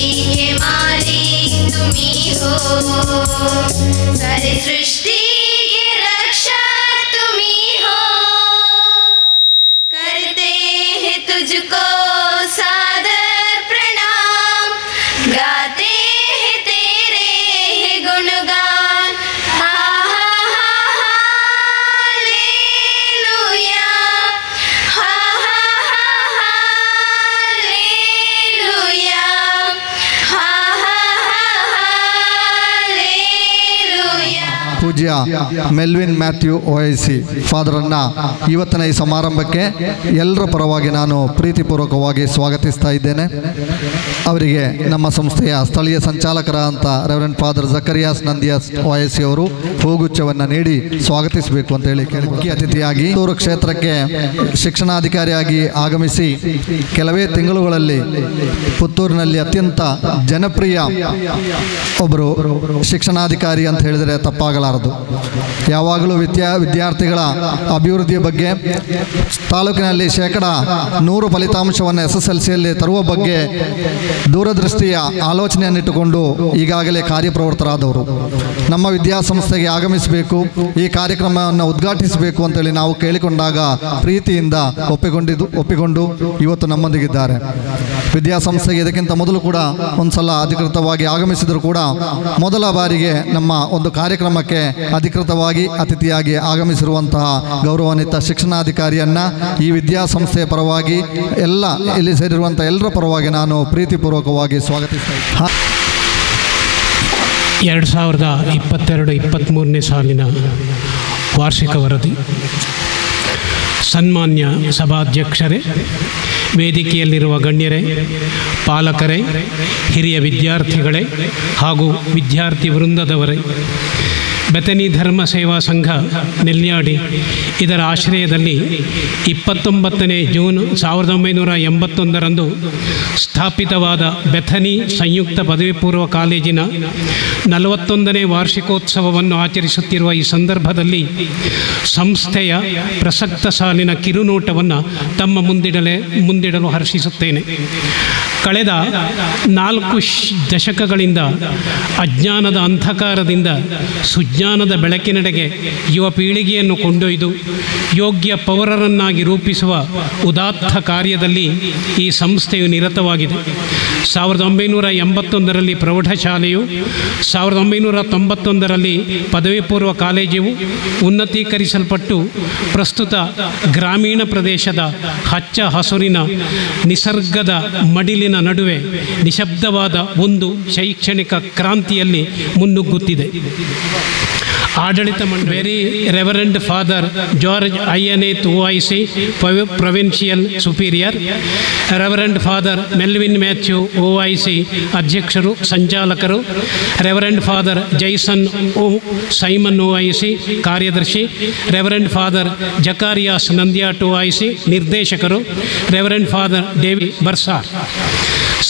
के मालिक तुम्ही हो, सारी सृष्टि के रक्षक तुम्ही हो। करते हैं तुझको सादर प्रणाम, गाते हैं तेरे है गुणगान। Hallelujah, hallelujah, hallelujah. ಪೂಜ್ಯ ಮೆಲ್ವಿನ್ ಮ್ಯಾಥ್ಯೂ OIC ಫಾದರನ್ನು ಇವತ್ತಿನ ಈ ಸಮಾರಂಭಕ್ಕೆ ಎಲ್ಲರ ಪರವಾಗಿ ನಾನು ಪ್ರೀತಿಪೂರ್ವಕವಾಗಿ ಸ್ವಾಗತಿಸ್ತಾ ಇದ್ದೇನೆ. ಅವರಿಗೆ ನಮ್ಮ ಸಂಸ್ಥೆಯ ಸ್ಥಳೀಯ ಸಂಚಾಲಕರಾದಂಥ ರೆವರೆಂಡ್ ಫಾದರ್ ಜಕರಿಯಾಸ್ ನಂದಿಯಾಸ್ OIC ಅವರು ಹೂಗುಚ್ಛವನ್ನು ನೀಡಿ ಸ್ವಾಗತಿಸಬೇಕು ಅಂತ ಹೇಳಿ ಮುಖ್ಯ ಅತಿಥಿಯಾಗಿ ಪುತ್ತೂರು ಕ್ಷೇತ್ರಕ್ಕೆ ಶಿಕ್ಷಣಾಧಿಕಾರಿಯಾಗಿ ಆಗಮಿಸಿ ಕೆಲವೇ ತಿಂಗಳುಗಳಲ್ಲಿ ಪುತ್ತೂರಿನಲ್ಲಿ ಅತ್ಯಂತ ಜನಪ್ರಿಯ ಒಬ್ಬರು ಶಿಕ್ಷಣಾಧಿಕಾರಿ ಅಂತ ಹೇಳಿದರೆ ತಪ್ಪಾಗಲಾರದು. ಯಾವಾಗಲೂ ವಿದ್ಯಾರ್ಥಿಗಳ ಅಭಿವೃದ್ಧಿಯ ಬಗ್ಗೆ, ತಾಲೂಕಿನಲ್ಲಿ 100% ಫಲಿತಾಂಶವನ್ನು SSLCಯಲ್ಲಿ ತರುವ ಬಗ್ಗೆ ದೂರದೃಷ್ಟಿಯ ಆಲೋಚನೆಯನ್ನಿಟ್ಟುಕೊಂಡು ಈಗಾಗಲೇ ಕಾರ್ಯಪ್ರವೃತ್ತರಾದವರು. ನಮ್ಮ ವಿದ್ಯಾಸಂಸ್ಥೆಗೆ ಆಗಮಿಸಬೇಕು, ಈ ಕಾರ್ಯಕ್ರಮವನ್ನು ಉದ್ಘಾಟಿಸಬೇಕು ಅಂತೇಳಿ ನಾವು ಕೇಳಿಕೊಂಡಾಗ ಪ್ರೀತಿಯಿಂದ ಒಪ್ಪಿಕೊಂಡು ಇವತ್ತು ನಮ್ಮೊಂದಿಗಿದ್ದಾರೆ. ವಿದ್ಯಾಸಂಸ್ಥೆಗೆ ಇದಕ್ಕಿಂತ ಮೊದಲು ಕೂಡ ಒಂದು ಸಲ ಅಧಿಕೃತವಾಗಿ ಆಗಮಿಸಿದರೂ ಕೂಡ ಮೊದಲ ಬಾರಿಗೆ ನಮ್ಮ ಒಂದು ಕಾರ್ಯಕ್ರಮಕ್ಕೆ ಅಧಿಕೃತವಾಗಿ ಅತಿಥಿಯಾಗಿ ಆಗಮಿಸಿರುವಂತಹ ಗೌರವಾನ್ವಿತ ಶಿಕ್ಷಣಾಧಿಕಾರಿಯನ್ನು ಈ ವಿದ್ಯಾಸಂಸ್ಥೆಯ ಪರವಾಗಿ ಇಲ್ಲಿ ಸೇರಿರುವಂಥ ಎಲ್ಲರ ಪರವಾಗಿ ನಾನು ಪ್ರೀತಿಪೂರ್ವಕವಾಗಿ ಸ್ವಾಗತಿಸ್ತೇನೆ. 2022-23 ಸಾಲಿನ ವಾರ್ಷಿಕ ವರದಿ. ಸನ್ಮಾನ್ಯ ಸಭಾಧ್ಯಕ್ಷರೇ, ವೇದಿಕೆಯಲ್ಲಿರುವ ಗಣ್ಯರೇ, ಪಾಲಕರೇ, ಹಿರಿಯ ವಿದ್ಯಾರ್ಥಿಗಳೇ ಹಾಗೂ ವಿದ್ಯಾರ್ಥಿ ವೃಂದದವರೇ, ಬೆಥನಿ ಧರ್ಮ ಸೇವಾ ಸಂಘ ನೆಲ್ಯಾಡಿ ಇದರ ಆಶ್ರಯದಲ್ಲಿ 29 ಜೂನ್ 1981 ಸ್ಥಾಪಿತವಾದ ಬೆಥನಿ ಸಂಯುಕ್ತ ಪದವಿ ಪೂರ್ವ ಕಾಲೇಜಿನ 41ನೇ ವಾರ್ಷಿಕೋತ್ಸವವನ್ನು ಆಚರಿಸುತ್ತಿರುವ ಈ ಸಂದರ್ಭದಲ್ಲಿ ಸಂಸ್ಥೆಯ ಪ್ರಸಕ್ತ ಸಾಲಿನ ಕಿರುನೋಟವನ್ನು ತಮ್ಮ ಮುಂದಿಡಲು ಹರ್ಷಿಸುತ್ತೇನೆ. ಕಳೆದ 4 ದಶಕಗಳಿಂದ ಅಜ್ಞಾನದ ಅಂಧಕಾರದಿಂದ ಸುಜ್ಞಾನದ ಬೆಳಕಿನೆಡೆಗೆ ಯುವ ಪೀಳಿಗೆಯನ್ನು ಕೊಂಡೊಯ್ದು ಯೋಗ್ಯ ಪೌರರನ್ನಾಗಿ ರೂಪಿಸುವ ಉದಾತ್ತ ಕಾರ್ಯದಲ್ಲಿ ಈ ಸಂಸ್ಥೆಯು ನಿರತವಾಗಿದೆ. 1981ರಲ್ಲಿ ಪ್ರೌಢಶಾಲೆಯು, 1991ರಲ್ಲಿ ಪದವಿ ಪೂರ್ವ ಕಾಲೇಜು ಉನ್ನತೀಕರಿಸಲ್ಪಟ್ಟು ಪ್ರಸ್ತುತ ಗ್ರಾಮೀಣ ಪ್ರದೇಶದ ಹಚ್ಚ ಹಸುರಿನ ನಿಸರ್ಗದ ಮಡಿಲಿನ ನಡುವೆ ನಿಶಬ್ದವಾದ ಒಂದು ಶೈಕ್ಷಣಿಕ ಕ್ರಾಂತಿಯಲ್ಲಿ ಮುನ್ನುಗ್ಗುತ್ತಿದೆ. ಆಡಳಿತ ಮಂಡಳಿ ವೆರಿ ರೆವರೆಂಡ್ ಫಾದರ್ ಜಾರ್ಜ್ ಐಯನೇತ್ OIC provincial superior, reverend father Melvin Mathew OIC ಅಧ್ಯಕ್ಷರು ಸಂಚಾಲಕರು, reverend father Jaison Simon OIC ಕಾರ್ಯದರ್ಶಿ, reverend father Zacharias Nandiyat OIC ನಿರ್ದೇಶಕರು, ರೆವರೆಂಡ್ ಫಾದರ್ ಡೇವಿಡ್ ಬರ್ಸಾರ್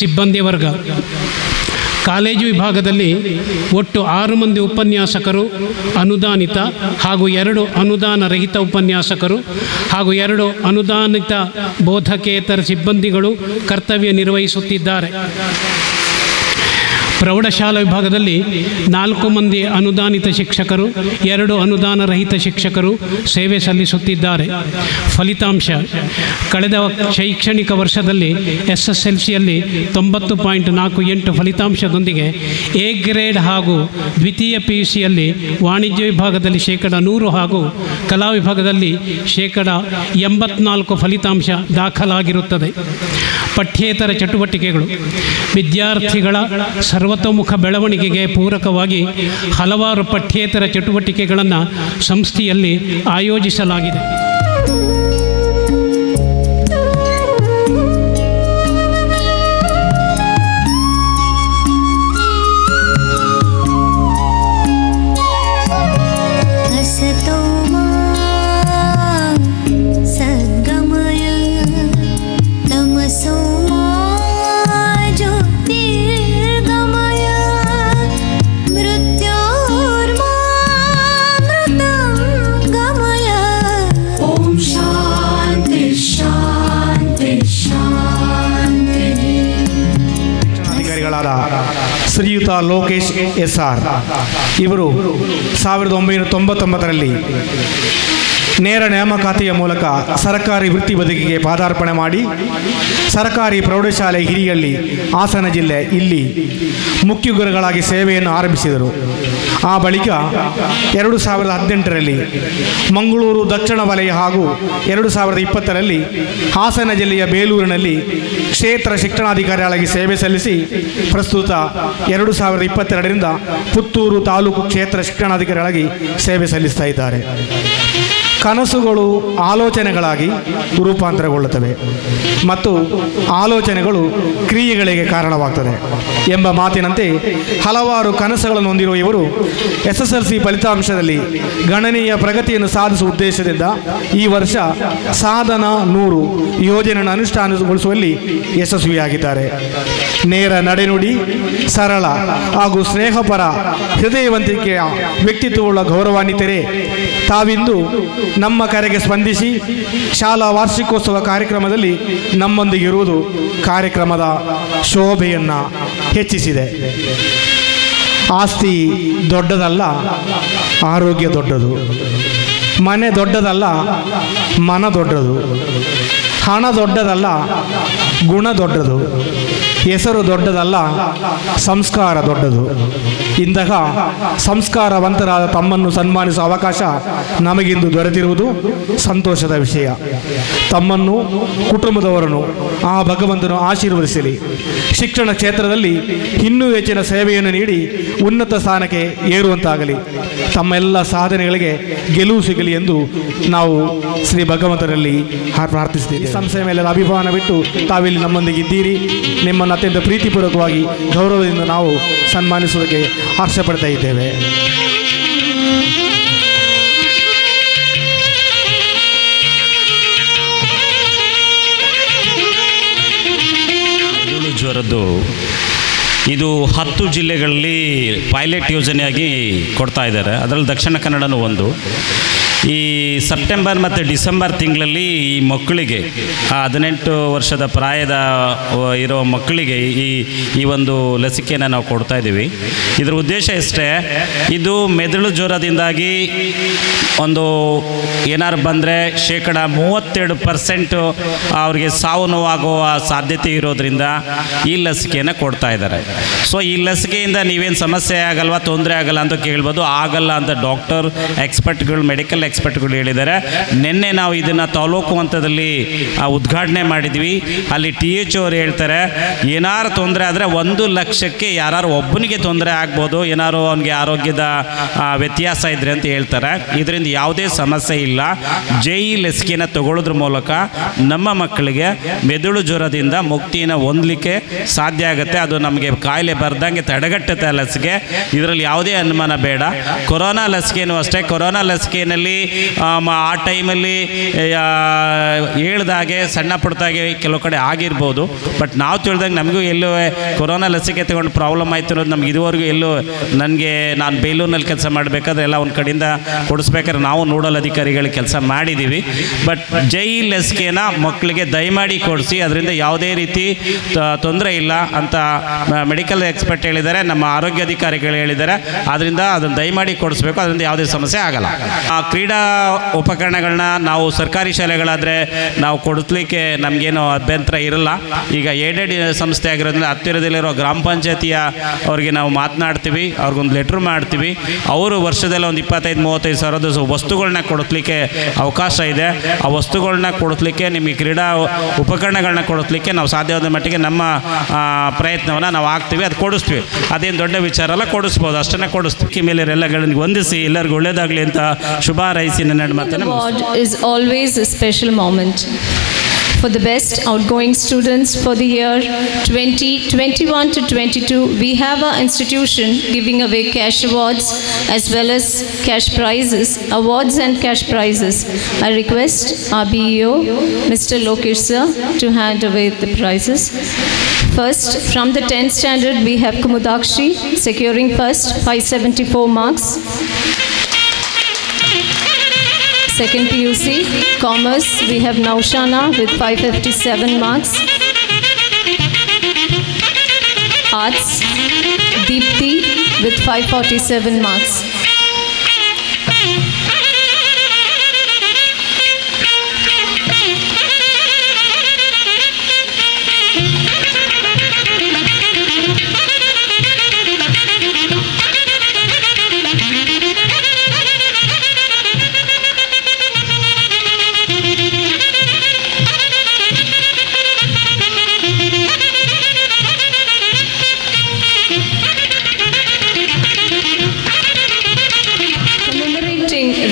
ಸಿಬ್ಬಂದಿ ವರ್ಗ. ಕಾಲೇಜು ವಿಭಾಗದಲ್ಲಿ ಒಟ್ಟು 6 ಮಂದಿ ಉಪನ್ಯಾಸಕರು, ಅನುದಾನಿತ ಹಾಗೂ 2 ಅನುದಾನ ರಹಿತ ಉಪನ್ಯಾಸಕರು ಹಾಗೂ 2 ಅನುದಾನಿತ ಬೋಧಕೇತರ ಸಿಬ್ಬಂದಿಗಳು ಕರ್ತವ್ಯ ನಿರ್ವಹಿಸುತ್ತಿದ್ದಾರೆ. ಪ್ರೌಢಶಾಲಾ ವಿಭಾಗದಲ್ಲಿ 4 ಮಂದಿ ಅನುದಾನಿತ ಶಿಕ್ಷಕರು, 2 ಅನುದಾನ ರಹಿತ ಶಿಕ್ಷಕರು ಸೇವೆ ಸಲ್ಲಿಸುತ್ತಿದ್ದಾರೆ. ಫಲಿತಾಂಶ: ಕಳೆದ ಶೈಕ್ಷಣಿಕ ವರ್ಷದಲ್ಲಿ SSLCಯಲ್ಲಿ 90.48 ಫಲಿತಾಂಶದೊಂದಿಗೆ ಎ ಗ್ರೇಡ್ ಹಾಗೂ ದ್ವಿತೀಯ PUCಯಲ್ಲಿ ವಾಣಿಜ್ಯ ವಿಭಾಗದಲ್ಲಿ 100% ಹಾಗೂ ಕಲಾ ವಿಭಾಗದಲ್ಲಿ 84% ಫಲಿತಾಂಶ ದಾಖಲಾಗಿರುತ್ತದೆ. ಪಠ್ಯೇತರ ಚಟುವಟಿಕೆಗಳು: ವಿದ್ಯಾರ್ಥಿಗಳ ಸರ್ವತೋಮುಖ ಬೆಳವಣಿಗೆಗೆ ಪೂರಕವಾಗಿ ಹಲವಾರು ಪಠ್ಯೇತರ ಚಟುವಟಿಕೆಗಳನ್ನು ಸಂಸ್ಥೆಯಲ್ಲಿ ಆಯೋಜಿಸಲಾಗಿದೆ. ಶ್ರೀಯುತ ಲೋಕೇಶ್ SR ಇವರು 1999ರಲ್ಲಿ ನೇರ ನೇಮಕಾತಿಯ ಮೂಲಕ ಸರ್ಕಾರಿ ವೃತ್ತಿ ಬದುಕಿಗೆ ಪಾದಾರ್ಪಣೆ ಮಾಡಿ ಸರ್ಕಾರಿ ಪ್ರೌಢಶಾಲೆ ಹಿರಿಯಳ್ಳಿ ಹಾಸನ ಜಿಲ್ಲೆ ಇಲ್ಲಿ ಮುಖ್ಯ ಗುರುಗಳಾಗಿ ಸೇವೆಯನ್ನು ಆರಂಭಿಸಿದರು. ಆ ಬಳಿಕ 2018ರಲ್ಲಿ ಮಂಗಳೂರು ದಕ್ಷಿಣ ವಲಯ ಹಾಗೂ 2020ರಲ್ಲಿ ಹಾಸನ ಜಿಲ್ಲೆಯ ಬೇಲೂರಿನಲ್ಲಿ ಕ್ಷೇತ್ರ ಶಿಕ್ಷಣಾಧಿಕಾರಿಯಾಗಿ ಸೇವೆ ಸಲ್ಲಿಸಿ ಪ್ರಸ್ತುತ 2022ರಿಂದ ಪುತ್ತೂರು ತಾಲೂಕು ಕ್ಷೇತ್ರ ಶಿಕ್ಷಣಾಧಿಕಾರಿಯಾಗಿ ಸೇವೆ ಸಲ್ಲಿಸ್ತಾ ಇದ್ದಾರೆ. ಕನಸುಗಳು ಆಲೋಚನೆಗಳಾಗಿ ರೂಪಾಂತರಗೊಳ್ಳುತ್ತವೆ ಮತ್ತು ಆಲೋಚನೆಗಳು ಕ್ರಿಯೆಗಳಿಗೆ ಕಾರಣವಾಗ್ತದೆ ಎಂಬ ಮಾತಿನಂತೆ ಹಲವಾರು ಕನಸುಗಳನ್ನು ಹೊಂದಿರುವ ಇವರು SSLC ಫಲಿತಾಂಶದಲ್ಲಿ ಗಣನೀಯ ಪ್ರಗತಿಯನ್ನು ಸಾಧಿಸುವ ಉದ್ದೇಶದಿಂದ ಈ ವರ್ಷ ಸಾಧನಾ 100 ಯೋಜನೆಯನ್ನು ಅನುಷ್ಠಾನಗೊಳಿಸುವಲ್ಲಿ ಯಶಸ್ವಿಯಾಗಿದ್ದಾರೆ. ನೇರ ನಡೆನುಡಿ, ಸರಳ ಹಾಗೂ ಸ್ನೇಹಪರ ಹೃದಯವಂತಿಕೆಯ ವ್ಯಕ್ತಿತ್ವವುಳ್ಳ ಗೌರವಾನ್ವಿತರೇ, ತಾವಿಂದು ನಮ್ಮ ಕರೆಗೆ ಸ್ಪಂದಿಸಿ ಶಾಲಾ ವಾರ್ಷಿಕೋತ್ಸವ ಕಾರ್ಯಕ್ರಮದಲ್ಲಿ ನಮ್ಮೊಂದಿಗೆ ಇರುವುದು ಕಾರ್ಯಕ್ರಮದ ಶೋಭೆಯನ್ನು ಹೆಚ್ಚಿಸಿದೆ. ಆಸ್ತಿ ದೊಡ್ಡದಲ್ಲ, ಆರೋಗ್ಯ ದೊಡ್ಡದು. ಮನೆ ದೊಡ್ಡದಲ್ಲ, ಮನ ದೊಡ್ಡದು. ಹಣ ದೊಡ್ಡದಲ್ಲ, ಗುಣ ದೊಡ್ಡದು. ಹೆಸರು ದೊಡ್ಡದಲ್ಲ, ಸಂಸ್ಕಾರ ದೊಡ್ಡದು. ಇಂತಹ ಸಂಸ್ಕಾರವಂತರಾದ ತಮ್ಮನ್ನು ಸನ್ಮಾನಿಸುವ ಅವಕಾಶ ನಮಗಿಂದು ದೊರೆತಿರುವುದು ಸಂತೋಷದ ವಿಷಯ. ತಮ್ಮನ್ನು, ಕುಟುಂಬದವರನ್ನು ಆ ಭಗವಂತನು ಆಶೀರ್ವದಿಸಲಿ. ಶಿಕ್ಷಣ ಕ್ಷೇತ್ರದಲ್ಲಿ ಇನ್ನೂ ಹೆಚ್ಚಿನ ಸೇವೆಯನ್ನು ನೀಡಿ ಉನ್ನತ ಸ್ಥಾನಕ್ಕೆ ಏರುವಂತಾಗಲಿ. ತಮ್ಮೆಲ್ಲ ಸಾಧನೆಗಳಿಗೆ ಗೆಲುವು ಸಿಗಲಿ ಎಂದು ನಾವು ಶ್ರೀ ಭಗವಂತನಲ್ಲಿ ಪ್ರಾರ್ಥಿಸ್ತೀವಿ. ಸಂಸ್ಥೆಯ ಮೇಲೆ ಅಭಿಮಾನವಿಟ್ಟು ತಾವಿಲ್ಲಿ ನಮ್ಮೊಂದಿಗೆ ಇದ್ದೀರಿ. ನಿಮ್ಮನ್ನು ಅತ್ಯಂತ ಪ್ರೀತಿಪೂರ್ವಕವಾಗಿ ಗೌರವದಿಂದ ನಾವು ಸನ್ಮಾನಿಸುವುದಕ್ಕೆ ಹರ್ಷ ಪಡ್ತಾ ಇದ್ದೇವೆ. ಜ್ವರದ್ದು ಇದು 10 ಜಿಲ್ಲೆಗಳಲ್ಲಿ ಪೈಲಟ್ ಯೋಜನೆಯಾಗಿ ಕೊಡ್ತಾ ಇದ್ದಾರೆ. ಅದರಲ್ಲಿ ದಕ್ಷಿಣ ಕನ್ನಡನೂ ಒಂದು. ಈ ಸೆಪ್ಟೆಂಬರ್ ಮತ್ತು ಡಿಸೆಂಬರ್ ತಿಂಗಳಲ್ಲಿ ಈ ಮಕ್ಕಳಿಗೆ 18 ವರ್ಷದ ಪ್ರಾಯದ ಇರೋ ಮಕ್ಕಳಿಗೆ ಈ ಒಂದು ಲಸಿಕೆಯನ್ನು ನಾವು ಕೊಡ್ತಾ ಇದ್ದೀವಿ. ಇದರ ಉದ್ದೇಶ ಇಷ್ಟೇ, ಇದು ಮೆದುಳು ಜ್ವರದಿಂದಾಗಿ ಒಂದು ಏನಾರು ಬಂದರೆ 32% ಅವ್ರಿಗೆ ಸಾವು ನೋವಾಗುವ ಸಾಧ್ಯತೆ ಇರೋದ್ರಿಂದ ಈ ಲಸಿಕೆಯನ್ನು ಕೊಡ್ತಾ ಇದ್ದಾರೆ. ಸೊ ಈ ಲಸಿಕೆಯಿಂದ ನೀವೇನು ಸಮಸ್ಯೆ ಆಗಲ್ವಾ, ತೊಂದರೆ ಆಗಲ್ಲ ಅಂತ ಕೇಳ್ಬೋದು. ಆಗಲ್ಲ ಅಂತ ಡಾಕ್ಟರ್ ಎಕ್ಸ್ಪರ್ಟ್ಗಳು, ಮೆಡಿಕಲ್ ಎಕ್ಸ್ಪರ್ಟ್ಗಳು ಹೇಳಿದ್ದಾರೆ. ನಿನ್ನೆ ನಾವು ಇದನ್ನು ತಾಲೂಕು ಹಂತದಲ್ಲಿ ಉದ್ಘಾಟನೆ ಮಾಡಿದ್ವಿ. ಅಲ್ಲಿ THO ಅವ್ರು ಹೇಳ್ತಾರೆ, ಏನಾರು ತೊಂದರೆ ಆದರೆ 1 ಲಕ್ಷಕ್ಕೆ ಯಾರು ಒಬ್ಬನಿಗೆ ತೊಂದರೆ ಆಗ್ಬೋದು, ಏನಾರು ಅವನಿಗೆ ಆರೋಗ್ಯದ ವ್ಯತ್ಯಾಸ ಇದ್ರೆ ಅಂತ ಹೇಳ್ತಾರೆ. ಇದರಿಂದ ಯಾವುದೇ ಸಮಸ್ಯೆ ಇಲ್ಲ. JE ಲಸಿಕೆಯನ್ನು ತಗೊಳ್ಳೋದ್ರ ಮೂಲಕ ನಮ್ಮ ಮಕ್ಕಳಿಗೆ ಮೆದುಳು ಜ್ವರದಿಂದ ಮುಕ್ತಿಯನ್ನು ಹೊಂದಲಿಕ್ಕೆ ಸಾಧ್ಯ ಆಗುತ್ತೆ. ಅದು ನಮಗೆ ಕಾಯಿಲೆ ಬರ್ದಂಗೆ ತಡೆಗಟ್ಟುತ್ತೆ ಲಸಿಕೆ. ಇದರಲ್ಲಿ ಯಾವುದೇ ಅನುಮಾನ ಬೇಡ. ಕೊರೋನಾ ಲಸಿಕೆನೂ ಅಷ್ಟೇ. ಕೊರೋನಾ ಲಸಿಕೆಯಲ್ಲಿ ಆ ಟೈಮಲ್ಲಿ ಹೇಳ್ದಾಗೆ ಸಣ್ಣ ಪುಟ್ಟದಾಗೆ ಕೆಲವು ಕಡೆ ಆಗಿರ್ಬೋದು. ಬಟ್ ನಾವು ತಿಳಿದಂಗೆ ನಮಗೂ ಎಲ್ಲೂ ಕೊರೋನಾ ಲಸಿಕೆ ತಗೊಂಡು ಪ್ರಾಬ್ಲಮ್ ಆಯ್ತು ಅನ್ನೋದು ನಮ್ಗೆ ಇದುವರೆಗೂ ಎಲ್ಲೂ, ನಾನು ಬೇಲೂರಿನಲ್ಲಿ ಕೆಲಸ ಮಾಡಬೇಕಾದ್ರೆ ಎಲ್ಲ ಒಂದು ಕಡೆಯಿಂದ ಕೊಡಿಸ್ಬೇಕಾದ್ರೆ ನಾವು ನೋಡಲ್ ಅಧಿಕಾರಿಗಳಿಗೆ ಕೆಲಸ ಮಾಡಿದ್ದೀವಿ. ಬಟ್ JE ಲಸಿಕೆನ ಮಕ್ಕಳಿಗೆ ದಯಮಾಡಿ ಕೊಡಿಸಿ, ಅದರಿಂದ ಯಾವುದೇ ರೀತಿ ತೊಂದರೆ ಇಲ್ಲ ಅಂತ ಮೆಡಿಕಲ್ ಎಕ್ಸ್ಪರ್ಟ್ ಹೇಳಿದ್ದಾರೆ, ನಮ್ಮ ಆರೋಗ್ಯ ಅಧಿಕಾರಿಗಳು ಹೇಳಿದ್ದಾರೆ. ಆದ್ದರಿಂದ ಅದನ್ನು ದಯಮಾಡಿ ಕೊಡಿಸ್ಬೇಕು, ಅದರಿಂದ ಯಾವುದೇ ಸಮಸ್ಯೆ ಆಗಲ್ಲ. ಕ್ರೀಡಾ ಉಪಕರಣಗಳನ್ನ ನಾವು ಸರ್ಕಾರಿ ಶಾಲೆಗಳಾದರೆ ನಾವು ಕೊಡಿಸ್ಲಿಕ್ಕೆ ನಮಗೇನು ಅಭ್ಯಂತರ ಇರಲ್ಲ. ಈಗ ಏಡೆಡ್ ಸಂಸ್ಥೆ ಆಗಿರೋದ್ರಿಂದ ಹತ್ತಿರದಲ್ಲಿರೋ ಗ್ರಾಮ ಪಂಚಾಯತಿಯ ಅವ್ರಿಗೆ ನಾವು ಮಾತನಾಡ್ತೀವಿ, ಅವ್ರಿಗೊಂದು ಲೆಟ್ರ್ ಮಾಡ್ತೀವಿ. ಅವರು ವರ್ಷದಲ್ಲಿ ಒಂದು 25-35 ಸಾವಿರದ ವಸ್ತುಗಳನ್ನ ಕೊಡಿಸ್ಲಿಕ್ಕೆ ಅವಕಾಶ ಇದೆ. ಆ ವಸ್ತುಗಳನ್ನ ಕೊಡಿಸ್ಲಿಕ್ಕೆ, ನಿಮಗೆ ಕ್ರೀಡಾ ಉಪಕರಣಗಳನ್ನ ಕೊಡಿಸ್ಲಿಕ್ಕೆ ನಾವು ಸಾಧ್ಯವಾದ ಮಟ್ಟಿಗೆ ನಮ್ಮ ಪ್ರಯತ್ನವನ್ನು ನಾವು ಆಗ್ತೀವಿ, ಅದು ಕೊಡಿಸ್ತೀವಿ. ಅದೇನು ದೊಡ್ಡ ವಿಚಾರ ಅಲ್ಲ, ಕೊಡಿಸ್ಬೋದು, ಅಷ್ಟನ್ನೇ ಕೊಡಿಸ್ತೀವಿ. ಮೇಲೆ ಎಲ್ಲಗಳನ್ನು ಹೊಂದಿಸಿ ಎಲ್ಲರಿಗೂ ಒಳ್ಳೇದಾಗಲಿ ಅಂತ ಶುಭ ಹಾರೈಸಿ ನನ್ನ ಮಾತನ್ನು. Award is always a special moment. For the best outgoing students for the year 2021 to 22, we have our institution giving away cash awards as well as cash prizes, awards and cash prizes. I request our BEO, Mr. Lokesh sir, to hand away the prizes. First, from the 10th standard, we have Kumudakshi securing first 574 marks. Second PUC, Commerce, we have Naushana with 557 marks. Arts, Deepthi with 547 marks.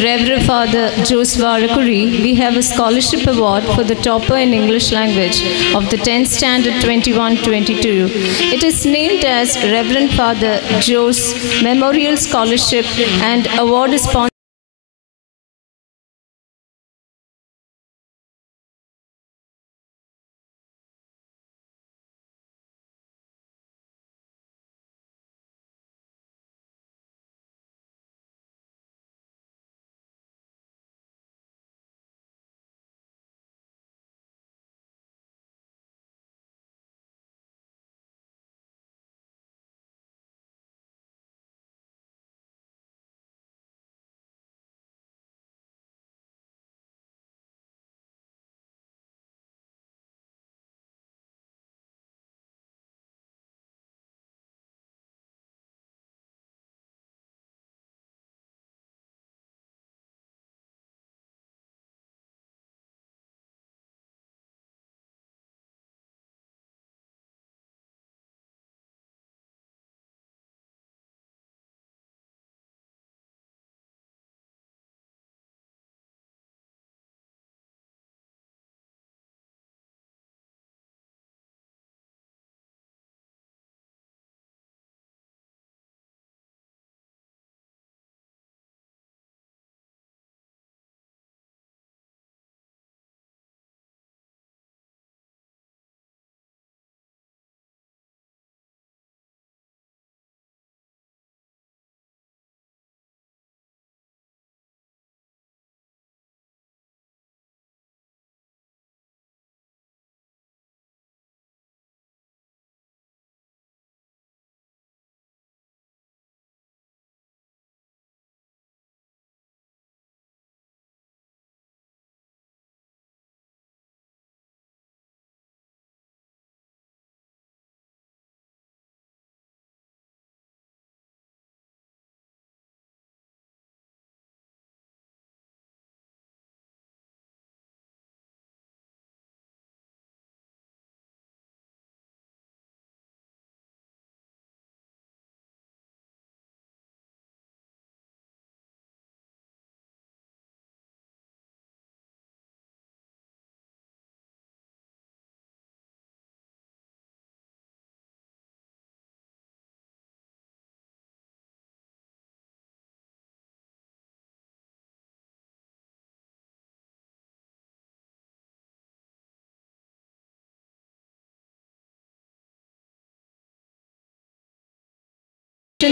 Reverend Father Jose Varakuri, we have a scholarship award for the topper in English language of the 10th standard 21-22. It is named as Reverend Father Jose Memorial Scholarship and award is sponsored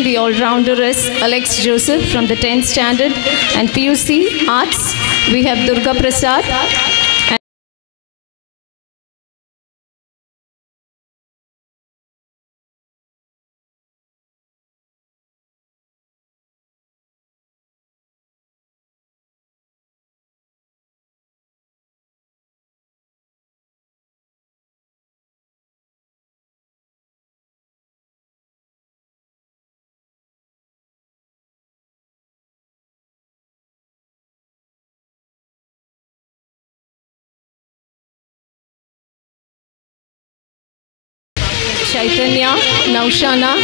the all-rounder is Alex Joseph from the 10th standard and PUC Arts. We have Durga Prasad. Chaitanya, Naushana,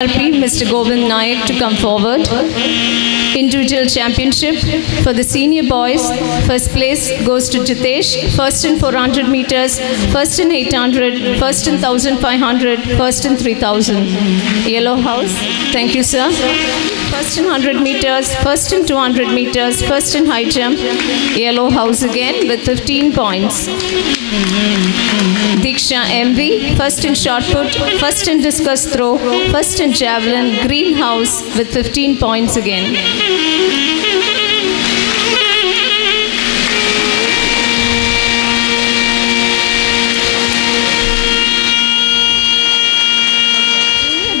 Mr. Govind Nayak to come forward. Individual championship for the senior boys. First place goes to Jitesh. First in 400 meters, first in 800, first in 1500, first in 3000. Yellow house. Thank you, sir. First in 100 meters, first in 200 meters, first in high jump. Yellow house again with 15 points. Diksha MV, first in shot put, first in discus throw, first in javelin, green house with 15 points again.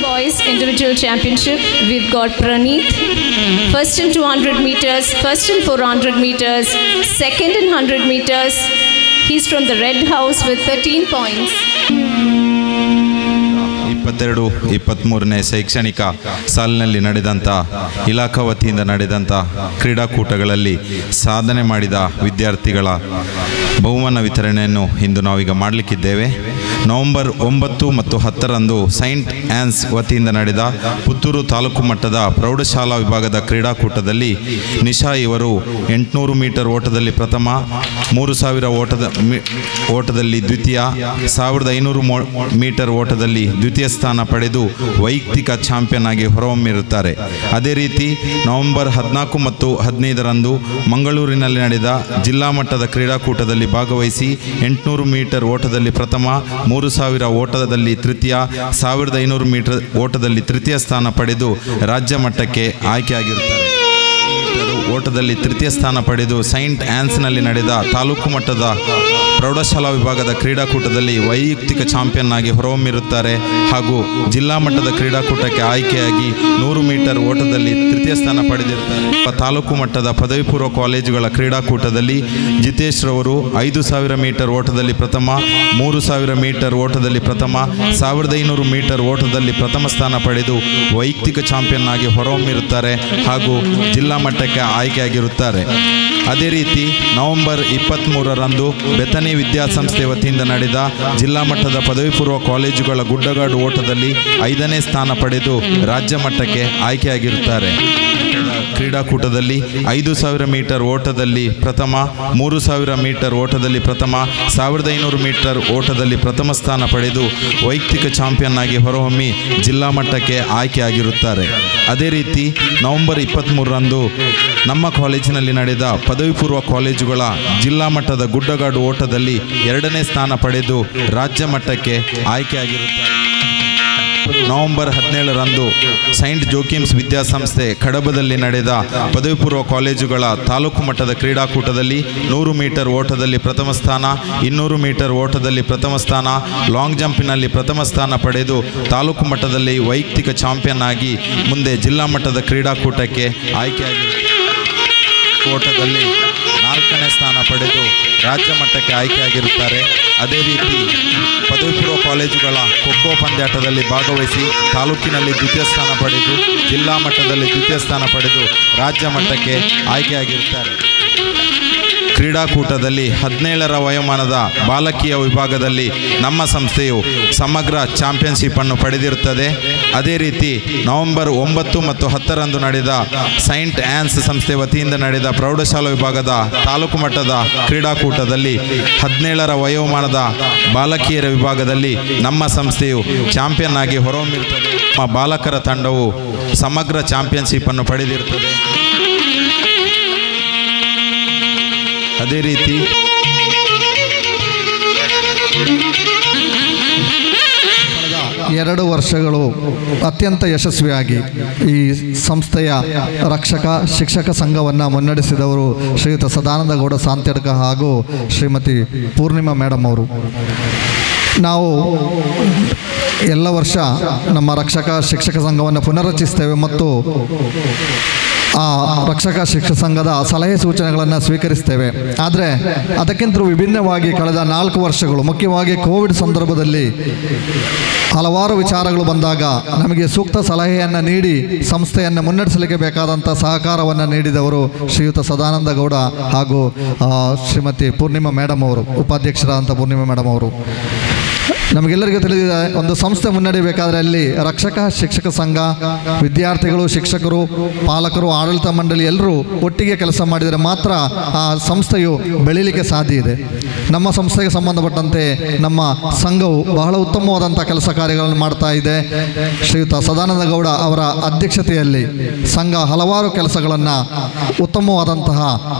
Boys individual championship, we've got Praneeth, first in 200 meters, first in 400 meters, second in 100 meters. He's from the red house with 13 points. 22-23ನೇ ಶೈಕ್ಷಣಿಕ ಸಾಲಿನಲ್ಲಿ ನಡೆದಂಥ ಇಲಾಖಾ ವತಿಯಿಂದ ನಡೆದಂಥ ಕ್ರೀಡಾಕೂಟಗಳಲ್ಲಿ ಸಾಧನೆ ಮಾಡಿದ ವಿದ್ಯಾರ್ಥಿಗಳ ಬಹುಮಾನ ವಿತರಣೆಯನ್ನು ಇಂದು ನಾವೀಗ ಮಾಡಲಿಕ್ಕಿದ್ದೇವೆ. ನವೆಂಬರ್ 9 ಮತ್ತು 10ರಂದು ಸೈಂಟ್ ಆನ್ಸ್ ವತಿಯಿಂದ ನಡೆದ ಪುತ್ತೂರು ತಾಲೂಕು ಮಟ್ಟದ ಪ್ರೌಢಶಾಲಾ ವಿಭಾಗದ ಕ್ರೀಡಾಕೂಟದಲ್ಲಿ ನಿಶಾ ಇವರು 800 ಮೀಟರ್ ಓಟದಲ್ಲಿ ಪ್ರಥಮ, 3000 ಓಟದಲ್ಲಿ ದ್ವಿತೀಯ, 1500 ಮೀಟರ್ ಓಟದಲ್ಲಿ ದ್ವಿತೀಯ ಸ್ಥಾನ ಪಡೆದು ವೈಯಕ್ತಿಕ ಚಾಂಪಿಯನ್ ಆಗಿ ಹೊರಹೊಮ್ಮಿರುತ್ತಾರೆ. ಅದೇ ರೀತಿ ನವೆಂಬರ್ 14 ಮತ್ತು 15ರಂದು ಮಂಗಳೂರಿನಲ್ಲಿ ನಡೆದ ಜಿಲ್ಲಾ ಮಟ್ಟದ ಕ್ರೀಡಾಕೂಟದಲ್ಲಿ ಭಾಗವಹಿಸಿ 800 ಮೀಟರ್ ಓಟದಲ್ಲಿ ಪ್ರಥಮ, 3000 ಓಟದಲ್ಲಿ ತೃತೀಯ, 1500 ಮೀಟರ್ ಓಟದಲ್ಲಿ ತೃತೀಯ ಸ್ಥಾನ ಪಡೆದು ರಾಜ್ಯ ಮಟ್ಟಕ್ಕೆ ಆಯ್ಕೆಯಾಗಿರುತ್ತಾರೆ. ಓಟದಲ್ಲಿ ತೃತೀಯ ಸ್ಥಾನ ಪಡೆದು ಸೈಂಟ್ ಆನ್ಸ್ನಲ್ಲಿ ನಡೆದ ತಾಲೂಕು ಮಟ್ಟದ ಪ್ರೌಢಶಾಲಾ ವಿಭಾಗದ ಕ್ರೀಡಾಕೂಟದಲ್ಲಿ ವೈಯಕ್ತಿಕ ಚಾಂಪಿಯನ್ ಆಗಿ ಹೊರಹೊಮ್ಮಿರುತ್ತಾರೆ ಹಾಗೂ ಜಿಲ್ಲಾ ಮಟ್ಟದ ಕ್ರೀಡಾಕೂಟಕ್ಕೆ ಆಯ್ಕೆಯಾಗಿ 100 ಮೀಟರ್ ಓಟದಲ್ಲಿ ತೃತೀಯ ಸ್ಥಾನ ಪಡೆದಿರುತ್ತಾರೆ. ತಾಲೂಕು ಮಟ್ಟದ ಪದವಿ ಪೂರ್ವ ಕಾಲೇಜುಗಳ ಕ್ರೀಡಾಕೂಟದಲ್ಲಿ ಜಿತೇಶ್ ರವರು 5000 ಮೀಟರ್ ಓಟದಲ್ಲಿ ಪ್ರಥಮ, 3000 ಮೀಟರ್ ಓಟದಲ್ಲಿ ಪ್ರಥಮ, 1500 ಮೀಟರ್ ಓಟದಲ್ಲಿ ಪ್ರಥಮ ಸ್ಥಾನ ಪಡೆದು ವೈಯಕ್ತಿಕ ಚಾಂಪಿಯನ್ ಆಗಿ ಹೊರಹೊಮ್ಮಿರುತ್ತಾರೆ ಹಾಗೂ ಜಿಲ್ಲಾ ಮಟ್ಟಕ್ಕೆ ಆಯ್ಕೆಯಾಗಿರುತ್ತಾರೆ. ಅದೇ ರೀತಿ ನವೆಂಬರ್ 23ರಂದು ಬೆತನಿ ವಿದ್ಯಾಸಂಸ್ಥೆ ವತಿಯಿಂದ ನಡೆದ ಜಿಲ್ಲಾ ಮಟ್ಟದ ಪದವಿ ಪೂರ್ವ ಕಾಲೇಜುಗಳ ಗುಡ್ಡಗಾಡು ಓಟದಲ್ಲಿ 5ನೇ ಸ್ಥಾನ ಪಡೆದು ರಾಜ್ಯ ಮಟ್ಟಕ್ಕೆ ಆಯ್ಕೆಯಾಗಿರುತ್ತಾರೆ. ಕ್ರೀಡಾಕೂಟದಲ್ಲಿ 5000 ಮೀಟರ್ ಓಟದಲ್ಲಿ ಪ್ರಥಮ, 3000 ಮೀಟರ್ ಓಟದಲ್ಲಿ ಪ್ರಥಮ, 1500 ಮೀಟರ್ ಓಟದಲ್ಲಿ ಪ್ರಥಮ ಸ್ಥಾನ ಪಡೆದು ವೈಯಕ್ತಿಕ ಚಾಂಪಿಯನ್ ಆಗಿ ಹೊರಹೊಮ್ಮಿ ಜಿಲ್ಲಾ ಮಟ್ಟಕ್ಕೆ ಆಯ್ಕೆಯಾಗಿರುತ್ತಾರೆ. ಅದೇ ರೀತಿ ನವೆಂಬರ್ 23ರಂದು ನಮ್ಮ ಕಾಲೇಜಿನಲ್ಲಿ ನಡೆದ ಪದವಿ ಪೂರ್ವ ಕಾಲೇಜುಗಳ ಜಿಲ್ಲಾ ಮಟ್ಟದ ಗುಡ್ಡಗಾಡು ಓಟದಲ್ಲಿ 2ನೇ ಸ್ಥಾನ ಪಡೆದು ರಾಜ್ಯ ಮಟ್ಟಕ್ಕೆ ಆಯ್ಕೆಯಾಗಿರುತ್ತಾರೆ. ನವೆಂಬರ್ 17ರಂದು ಸೈಂಟ್ ಜೋಕಿಮ್ಸ್ ವಿದ್ಯಾಸಂಸ್ಥೆ ಕಡಬದಲ್ಲಿ ನಡೆದ ಪದವಿ ಪೂರ್ವ ಕಾಲೇಜುಗಳ ತಾಲೂಕು ಮಟ್ಟದ ಕ್ರೀಡಾಕೂಟದಲ್ಲಿ 100 ಮೀಟರ್ ಓಟದಲ್ಲಿ ಪ್ರಥಮ ಸ್ಥಾನ, 200 ಮೀಟರ್ ಓಟದಲ್ಲಿ ಪ್ರಥಮ ಸ್ಥಾನ, ಲಾಂಗ್ ಜಂಪಿನಲ್ಲಿ ಪ್ರಥಮ ಸ್ಥಾನ ಪಡೆದು ತಾಲೂಕು ಮಟ್ಟದಲ್ಲಿ ವೈಯಕ್ತಿಕ ಚಾಂಪಿಯನ್ ಆಗಿ ಮುಂದೆ ಜಿಲ್ಲಾ ಮಟ್ಟದ ಕ್ರೀಡಾಕೂಟಕ್ಕೆ ಆಯ್ಕೆಯಾಗಿರುತ್ತಾರೆ. ಓಟದಲ್ಲಿ 4ನೇ ಸ್ಥಾನ ಪಡೆದು ರಾಜ್ಯ ಮಟ್ಟಕ್ಕೆ ಆಯ್ಕೆಯಾಗಿರುತ್ತಾರೆ. ಅದೇ ರೀತಿ ಪದವಿ ಪೂರ್ವ ಕಾಲೇಜುಗಳ ಖೋಖೋ ಪಂದ್ಯಾಟದಲ್ಲಿ ಭಾಗವಹಿಸಿ ತಾಲೂಕಿನಲ್ಲಿ ದ್ವಿತೀಯ ಸ್ಥಾನ ಪಡೆದು ಜಿಲ್ಲಾ ಮಟ್ಟದಲ್ಲಿ ದ್ವಿತೀಯ ಸ್ಥಾನ ಪಡೆದು ರಾಜ್ಯ ಮಟ್ಟಕ್ಕೆ ಆಯ್ಕೆಯಾಗಿರುತ್ತಾರೆ. ಕ್ರೀಡಾಕೂಟದಲ್ಲಿ 17ರ ವಯೋಮಾನದ ಬಾಲಕಿಯ ವಿಭಾಗದಲ್ಲಿ ನಮ್ಮ ಸಂಸ್ಥೆಯು ಸಮಗ್ರ ಚಾಂಪಿಯನ್ಶಿಪ್ ಅನ್ನು ಪಡೆದಿರುತ್ತದೆ. ಅದೇ ರೀತಿ ನವೆಂಬರ್ 9 ಮತ್ತು 10ರಂದು ನಡೆದ ಸೈಂಟ್ ಆನ್ಸ್ ಸಂಸ್ಥೆ ವತಿಯಿಂದ ನಡೆದ ಪ್ರೌಢಶಾಲಾ ವಿಭಾಗದ ತಾಲೂಕು ಮಟ್ಟದ ಕ್ರೀಡಾಕೂಟದಲ್ಲಿ 17ರ ವಯೋಮಾನದ ಬಾಲಕಿಯರ ವಿಭಾಗದಲ್ಲಿ ನಮ್ಮ ಸಂಸ್ಥೆಯು ಚಾಂಪಿಯನ್ ಆಗಿ ಹೊರಹೊಮ್ಮಿರುತ್ತದೆ. ನಮ್ಮ ಬಾಲಕರ ತಂಡವು ಸಮಗ್ರ ಚಾಂಪಿಯನ್ಶಿಪ್ ಅನ್ನು ಪಡೆದಿರುತ್ತದೆ. ಅದೇ ರೀತಿ ಕಳೆದ 2 ವರ್ಷಗಳು ಅತ್ಯಂತ ಯಶಸ್ವಿಯಾಗಿ ಈ ಸಂಸ್ಥೆಯ ಶಿಕ್ಷಕ ಸಂಘವನ್ನು ಮುನ್ನಡೆಸಿದವರು ಶ್ರೀಯುತ ಸದಾನಂದ ಗೌಡ ಸಾಂತೆಡ್ಕ ಹಾಗೂ ಶ್ರೀಮತಿ ಪೂರ್ಣಿಮಾ ಮೇಡಮ್ ಅವರು. ನಾವು ಎಲ್ಲ ವರ್ಷ ನಮ್ಮ ಶಿಕ್ಷಕ ಸಂಘವನ್ನು ಪುನರ್ರಚಿಸ್ತೇವೆ ಮತ್ತು ಆ ಶಿಕ್ಷಕ ಸಂಘದ ಸಲಹೆ ಸೂಚನೆಗಳನ್ನು ಸ್ವೀಕರಿಸ್ತೇವೆ. ಆದರೆ ಅದಕ್ಕಿಂತ ವಿಭಿನ್ನವಾಗಿ ಕಳೆದ 4 ವರ್ಷಗಳು, ಮುಖ್ಯವಾಗಿ ಕೋವಿಡ್ ಸಂದರ್ಭದಲ್ಲಿ ಹಲವಾರು ವಿಚಾರಗಳು ಬಂದಾಗ ನಮಗೆ ಸೂಕ್ತ ಸಲಹೆಯನ್ನು ನೀಡಿ ಸಂಸ್ಥೆಯನ್ನು ಮುನ್ನಡೆಸಲಿಕ್ಕೆ ಬೇಕಾದಂಥ ಸಹಕಾರವನ್ನು ನೀಡಿದವರು ಶ್ರೀಯುತ ಸದಾನಂದ ಗೌಡ ಹಾಗೂ ಶ್ರೀಮತಿ ಪೂರ್ಣಿಮಾ ಮೇಡಮ್ ಅವರು, ಉಪಾಧ್ಯಕ್ಷರಾದಂಥ ಪೂರ್ಣಿಮಾ ಮೇಡಮ್ ಅವರು. ನಮಗೆಲ್ಲರಿಗೂ ತಿಳಿದಿದೆ, ಒಂದು ಸಂಸ್ಥೆ ಮುನ್ನಡೆಯಬೇಕಾದ್ರೆ ಅಲ್ಲಿ ರಕ್ಷಕ ಶಿಕ್ಷಕ ಸಂಘ, ವಿದ್ಯಾರ್ಥಿಗಳು, ಶಿಕ್ಷಕರು, ಪಾಲಕರು, ಆಡಳಿತ ಮಂಡಳಿ ಎಲ್ಲರೂ ಒಟ್ಟಿಗೆ ಕೆಲಸ ಮಾಡಿದರೆ ಮಾತ್ರ ಆ ಸಂಸ್ಥೆಯು ಬೆಳೀಲಿಕ್ಕೆ ಸಾಧ್ಯ ಇದೆ. ನಮ್ಮ ಸಂಸ್ಥೆಗೆ ಸಂಬಂಧಪಟ್ಟಂತೆ ನಮ್ಮ ಸಂಘವು ಬಹಳ ಉತ್ತಮವಾದಂಥ ಕೆಲಸ ಕಾರ್ಯಗಳನ್ನು ಮಾಡ್ತಾ ಇದೆ. ಶ್ರೀಯುತ ಸದಾನಂದ ಗೌಡ ಅವರ ಅಧ್ಯಕ್ಷತೆಯಲ್ಲಿ ಸಂಘ ಹಲವಾರು ಕೆಲಸಗಳನ್ನು ಉತ್ತಮವಾದಂತಹ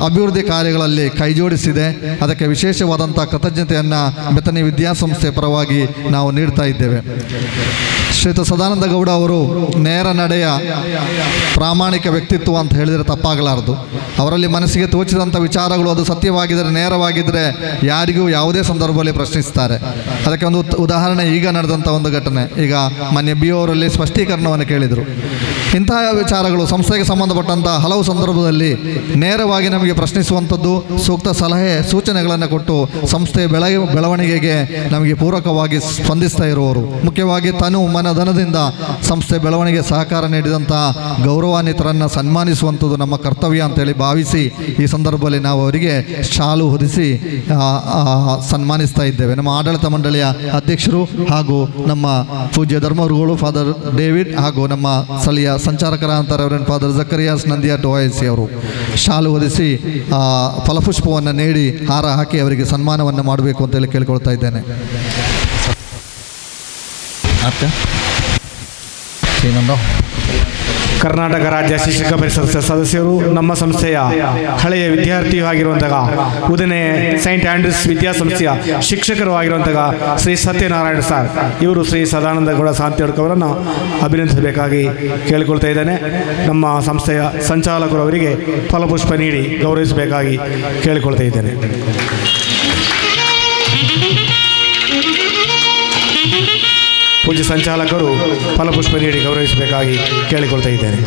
ಅಭಿವೃದ್ಧಿ ಕಾರ್ಯಗಳಲ್ಲಿ ಕೈಜೋಡಿಸಿದೆ. ಅದಕ್ಕೆ ವಿಶೇಷವಾದಂಥ ಕೃತಜ್ಞತೆಯನ್ನು ಬೆತನಿ ವಿದ್ಯಾಸಂಸ್ಥೆ ಪರವಾಗಿ ನಾವು ನೀಡ್ತಾ ಇದ್ದೇವೆ. ಶ್ರೀಯುತ ಸದಾನಂದ ಗೌಡ ಅವರು ನೇರ ನಡೆಯ ಪ್ರಾಮಾಣಿಕ ವ್ಯಕ್ತಿತ್ವ ಅಂತ ಹೇಳಿದರೆ ತಪ್ಪಾಗಲಾರದು. ಅವರಲ್ಲಿ ಮನಸ್ಸಿಗೆ ತೋಚಿದಂಥ ವಿಚಾರಗಳು ಅದು ಸತ್ಯವಾಗಿದ್ದರೆ, ನೇರವಾಗಿದ್ದರೆ ಯಾರಿಗೂ ಯಾವುದೇ ಸಂದರ್ಭದಲ್ಲಿ ಪ್ರಶ್ನಿಸ್ತಾರೆ. ಅದಕ್ಕೆ ಒಂದು ಉದಾಹರಣೆ ಈಗ ನಡೆದಂಥ ಒಂದು ಘಟನೆ. ಈಗ ಮಾನ್ಯ ಬಿ ಅವರಲ್ಲಿ ಸ್ಪಷ್ಟೀಕರಣವನ್ನು ಕೇಳಿದರು. ಇಂತಹ ವಿಚಾರಗಳು ಸಂಸ್ಥೆಗೆ ಸಂಬಂಧಪಟ್ಟಂಥ ಹಲವು ಸಂದರ್ಭದಲ್ಲಿ ನೇರವಾಗಿ ನಮಗೆ ಪ್ರಶ್ನಿಸುವಂಥದ್ದು, ಸೂಕ್ತ ಸಲಹೆ ಸೂಚನೆಗಳನ್ನು ಕೊಟ್ಟು ಸಂಸ್ಥೆಯ ಬೆಳವಣಿಗೆಗೆ ನಮಗೆ ಪೂರಕವಾಗಿ ಸ್ಪಂದಿಸ್ತಾ ಇರುವವರು, ಮುಖ್ಯವಾಗಿ ತನು ಮನ ಧನದಿಂದ ಸಂಸ್ಥೆ ಬೆಳವಣಿಗೆ ಸಹಕಾರ ನೀಡಿದಂತಹ ಗೌರವಾನ್ವಿತರನ್ನು ಸನ್ಮಾನಿಸುವಂಥದ್ದು ನಮ್ಮ ಕರ್ತವ್ಯ ಅಂತೇಳಿ ಭಾವಿಸಿ ಈ ಸಂದರ್ಭದಲ್ಲಿ ನಾವು ಅವರಿಗೆ ಶಾಲು ಹೊದಿಸಿ ಸನ್ಮಾನಿಸ್ತಾ ಇದ್ದೇವೆ. ನಮ್ಮ ಆಡಳಿತ ಮಂಡಳಿಯ ಅಧ್ಯಕ್ಷರು ಹಾಗೂ ನಮ್ಮ ಪೂಜ್ಯ ಧರ್ಮಗುರುಗಳು ಫಾದರ್ ಡೇವಿಡ್ ಹಾಗೂ ನಮ್ಮ ಸ್ಥಳೀಯ ಸಂಚಾಲಕರಾದಂಥ ರೆವರೆಂಡ್ ಫಾದರ್ ಜಕರಿಯಾಸ್ ನಂದಿಯಾಟ್ OIC ಅವರು ಶಾಲು ಹೊದಿಸಿ ಫಲಪುಷ್ಪವನ್ನು ನೀಡಿ ಹಾರ ಹಾಕಿ ಅವರಿಗೆ ಸನ್ಮಾನವನ್ನು ಮಾಡಬೇಕು ಅಂತೇಳಿ ಕೇಳ್ಕೊಳ್ತಾ ಇದ್ದೇನೆ. ಕರ್ನಾಟಕ ರಾಜ್ಯ ಶಿಕ್ಷಕ ಪರಿಷತ್ ಸದಸ್ಯರು, ನಮ್ಮ ಸಂಸ್ಥೆಯ ಹಳೆಯ ವಿದ್ಯಾರ್ಥಿಯೂ ಆಗಿರುವಂತಹ ಉದನೆ ಸೈಂಟ್ ಆಂಡ್ರೂಸ್ ವಿದ್ಯಾಸಂಸ್ಥೆಯ ಶಿಕ್ಷಕರು ಆಗಿರುವಂತಹ ಶ್ರೀ ಸತ್ಯನಾರಾಯಣ ಸರ್, ಇವರು ಶ್ರೀ ಸದಾನಂದ ಗೌಡ ಸಾಂತಿಯಡ್ಕ ಅವರನ್ನು ಅಭಿನಂದಿಸಬೇಕಾಗಿ ಕೇಳಿಕೊಳ್ತಾ ಇದ್ದೇನೆ. ನಮ್ಮ ಸಂಸ್ಥೆಯ ಸಂಚಾಲಕರು ಅವರಿಗೆ ಫಲಪುಷ್ಪ ನೀಡಿ ಗೌರವಿಸಬೇಕಾಗಿ ಕೇಳಿಕೊಳ್ತಾ ಇದ್ದೇನೆ. ಪೂಜ್ಯ ಸಂಚಾಲಕರು ಫಲಪುಷ್ಪ ನೀಡಿ ಗೌರವಿಸಬೇಕಾಗಿ ಕೇಳಿಕೊಳ್ತಾ ಇದ್ದೇನೆ.